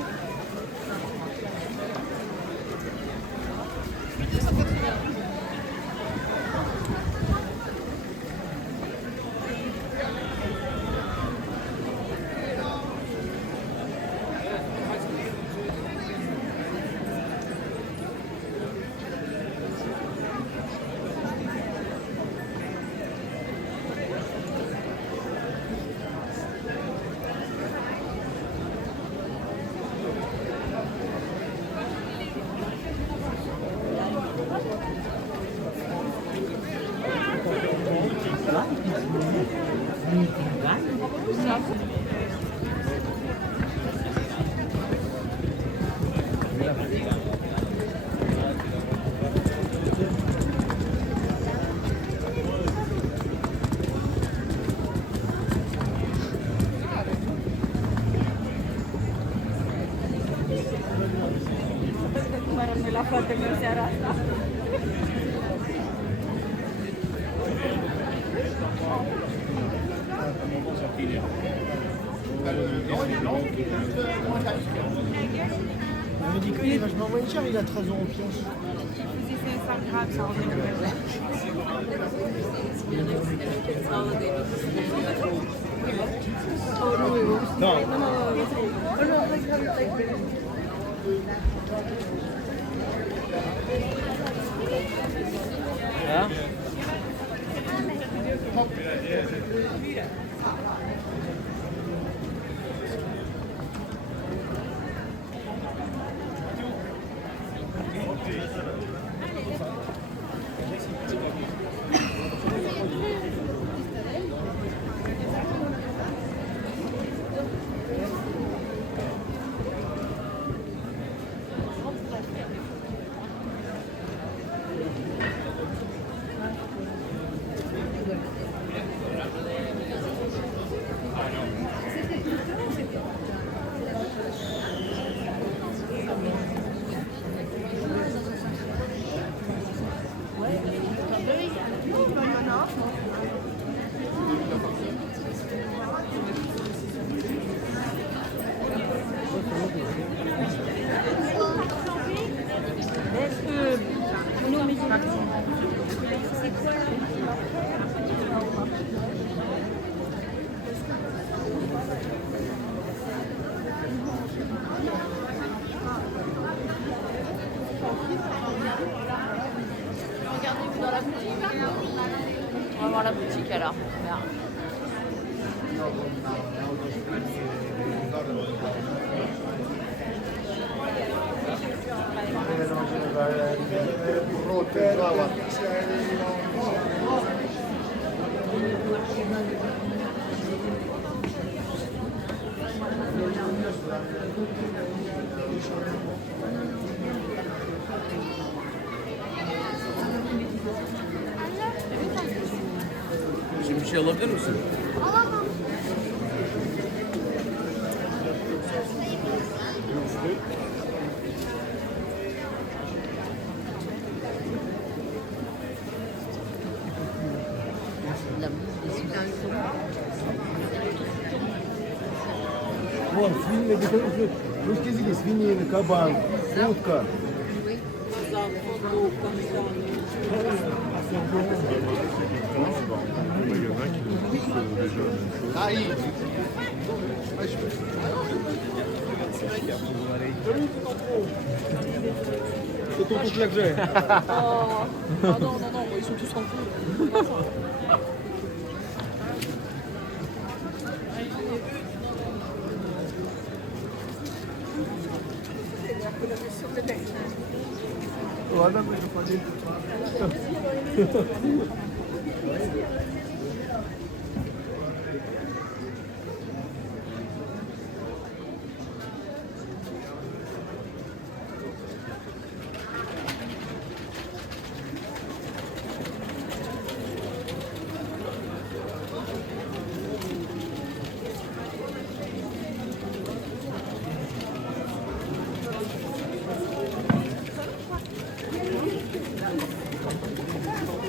Mă la foarte mult seara asta. On me dit qu'il est vachement moins cher, il a 13 € pièce. Si c'est 5 grammes, ça revient au même. Hein? Regardez-vous dans la boutique. On va voir la boutique alors. Merde. Şimdi bir şey alabilir misin? Вон, свиньи, русские языки, свинина, кабан, утка. C'est ton couple là que j'ai. Oh, non, ils sont tous en feu. Ладно, мы же пойдем.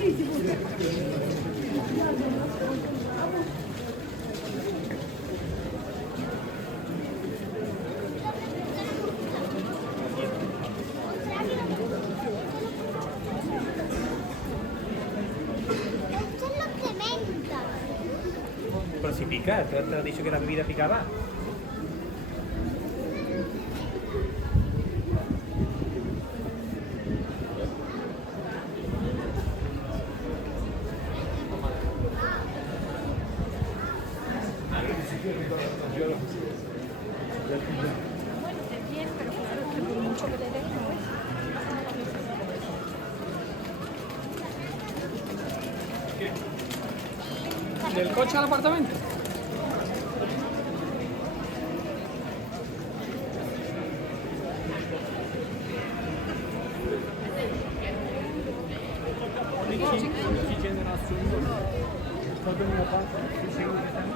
Thank you. Pero si pica, te has dicho que la bebida picaba. Bien, pero claro, que por mucho que le den, no es. ¿Del coche al apartamento? İki jenerasyonun tadım yapan şey üreten.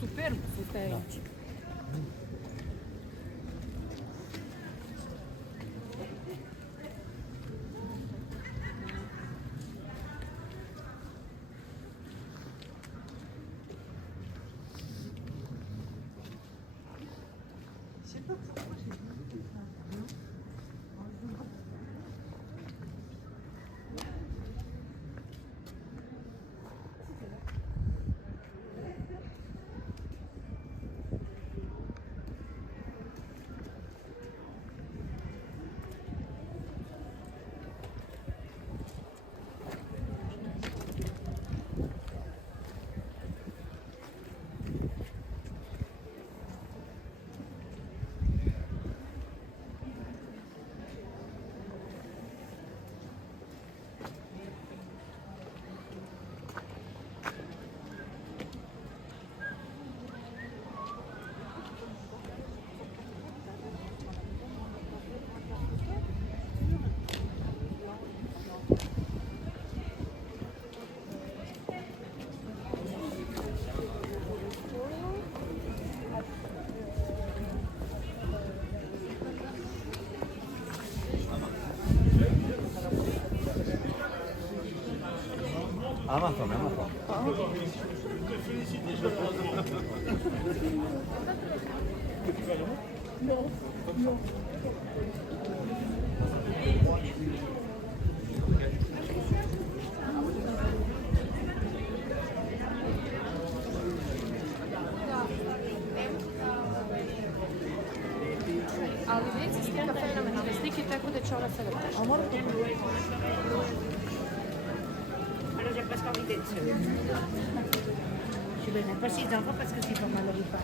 Super, super. Amazon. Ali reci s tim kafenom na slike, tako da će ova sada tašta. Alors j'ai presque envie d'être seule. Je ne veux pas 6 enfants parce que c'est pas mal au repas.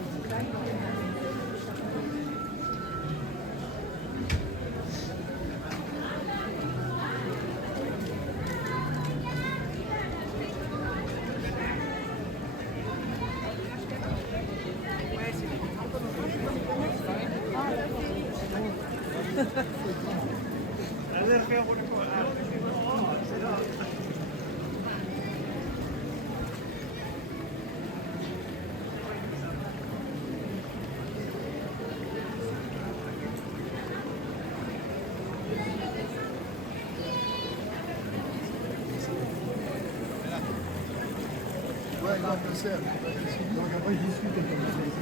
avec un dessert. Donc après, ils discutent avec un dessert.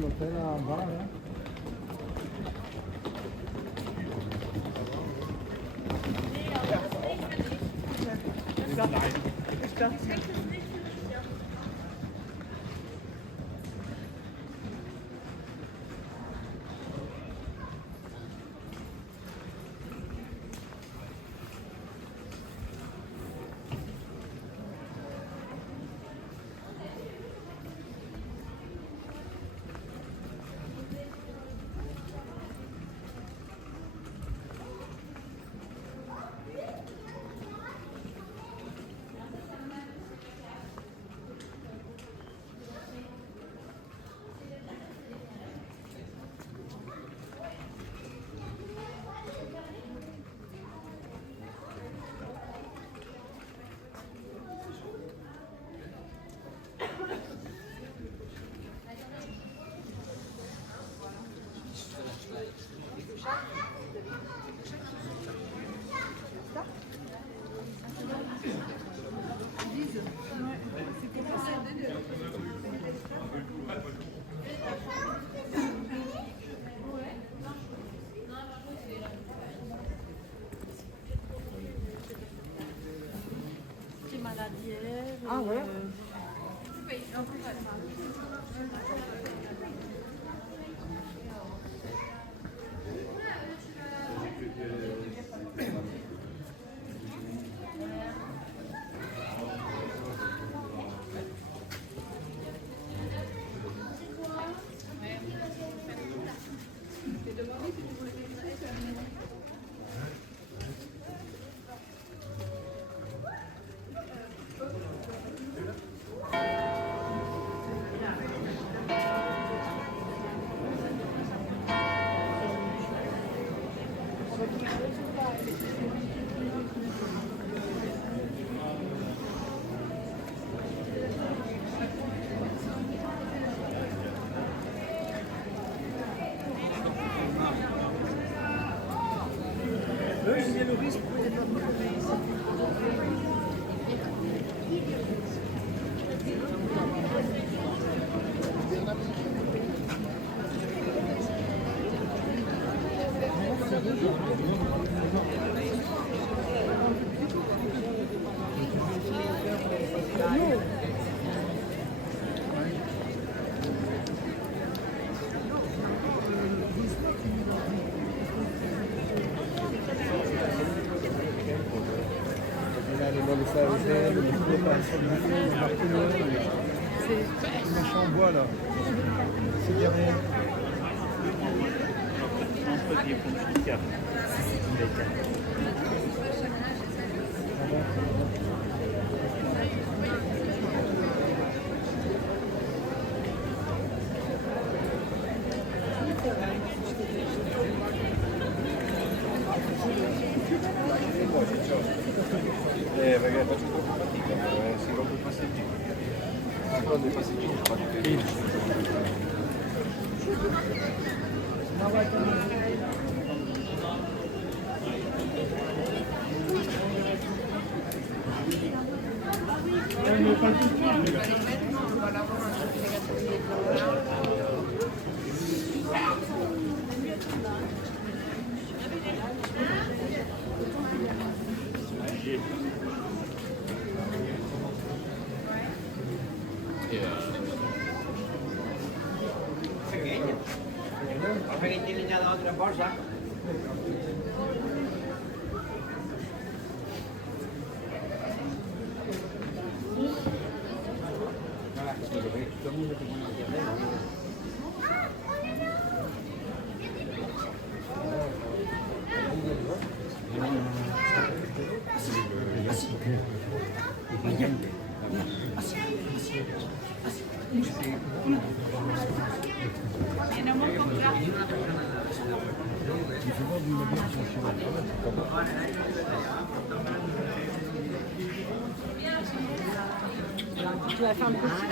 L'hôtel en bas, là. Ah ouais. Le machin en bois là. C'est derrière. Ragazzi, faccio troppo fatica, si rompe il passeggino. Quando il passeggino fa chier. Tu vas faire un petit.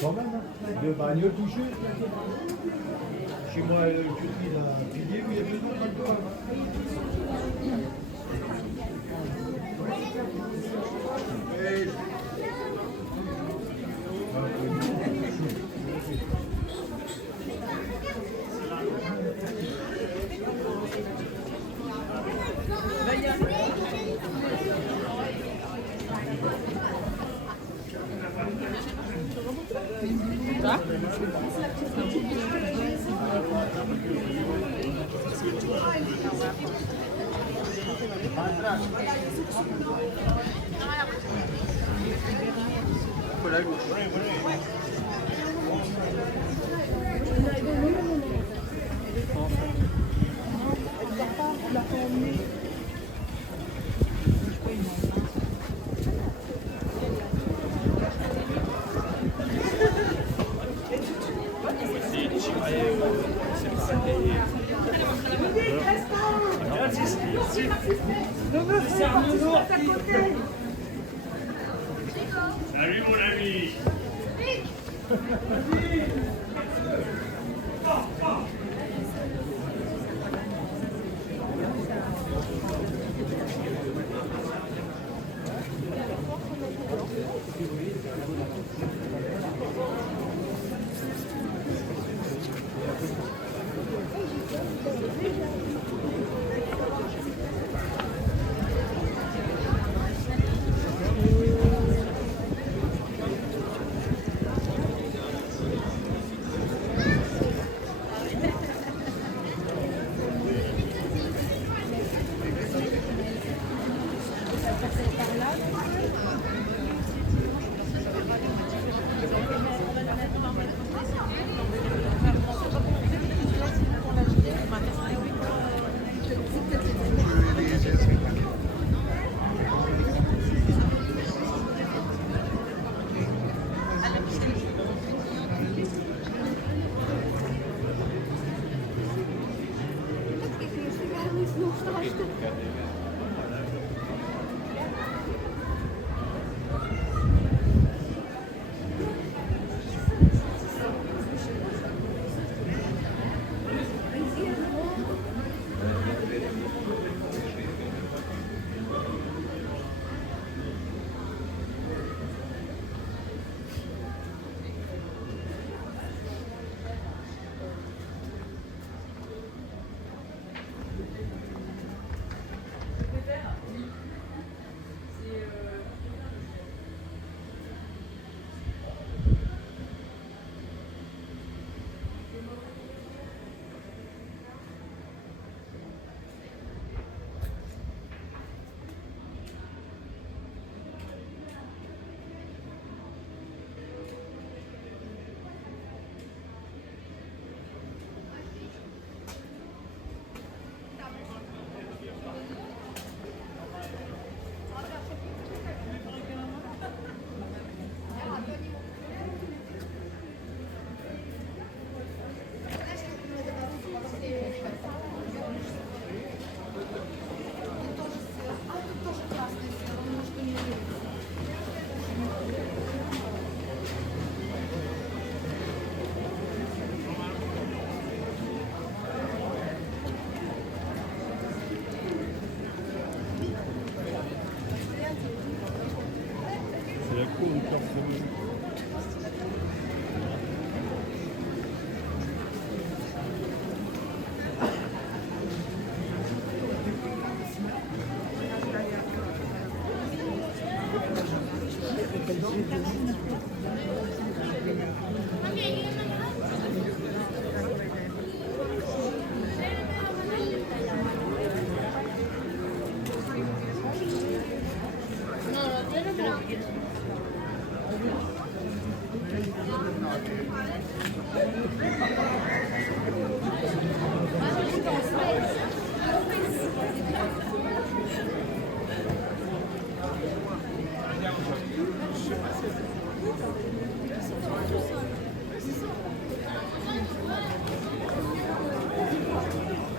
Quand même, hein. Le bagnole touché. Chez moi, le petit, il a pilier, mais il y a plus de tracteur. Salut mon ami. On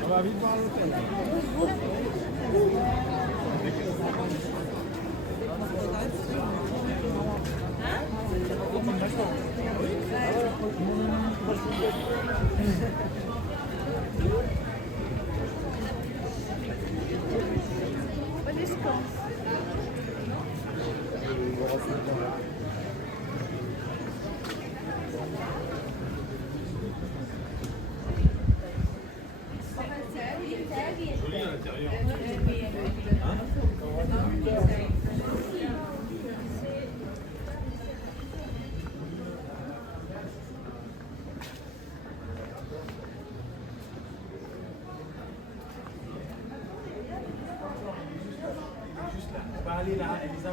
va vite voir l'hôtel. On va aller là, Elisa.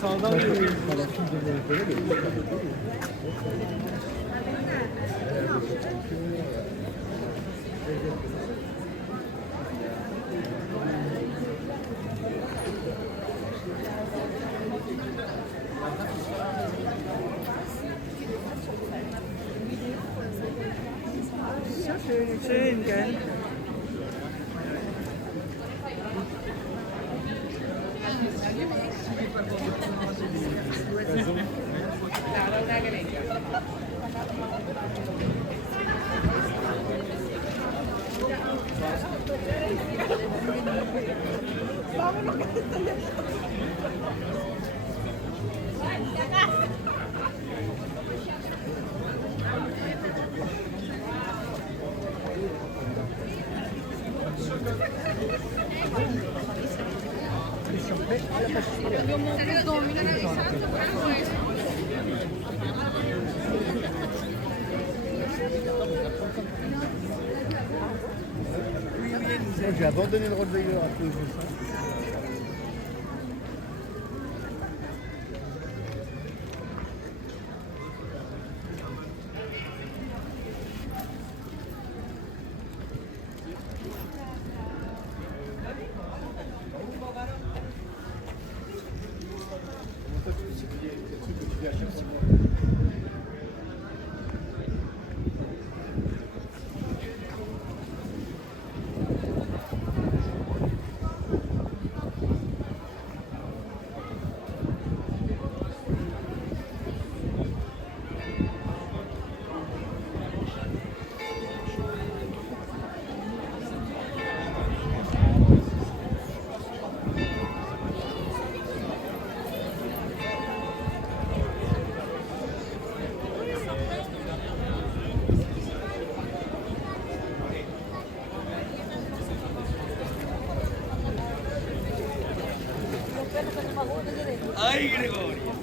Sağdan geliyoruz. Schön, gell? J'ai abandonné le rôle de à cause de ça. ¡Ay, Gregorio!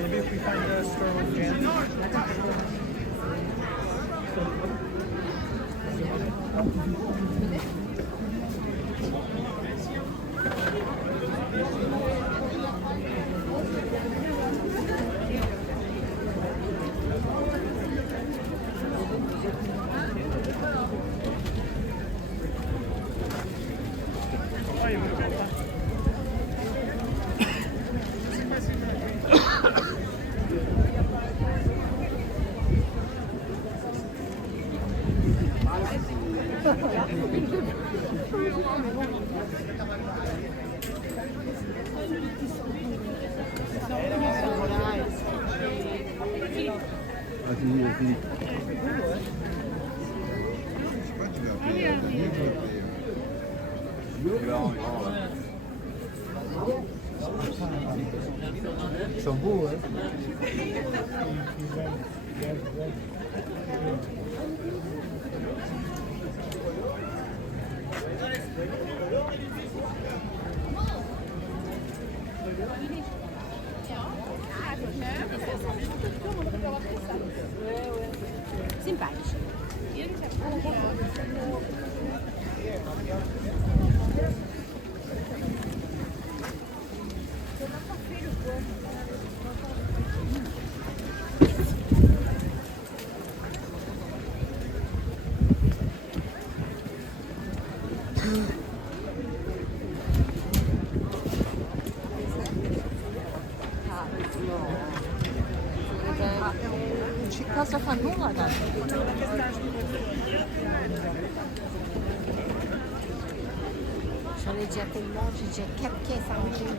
Maybe if we find a store with jam. Ils sont beaux, hein. Simpatici. Cosa fa nulla da J'allais dire tellement, j'ai dit 4 pièces à manger.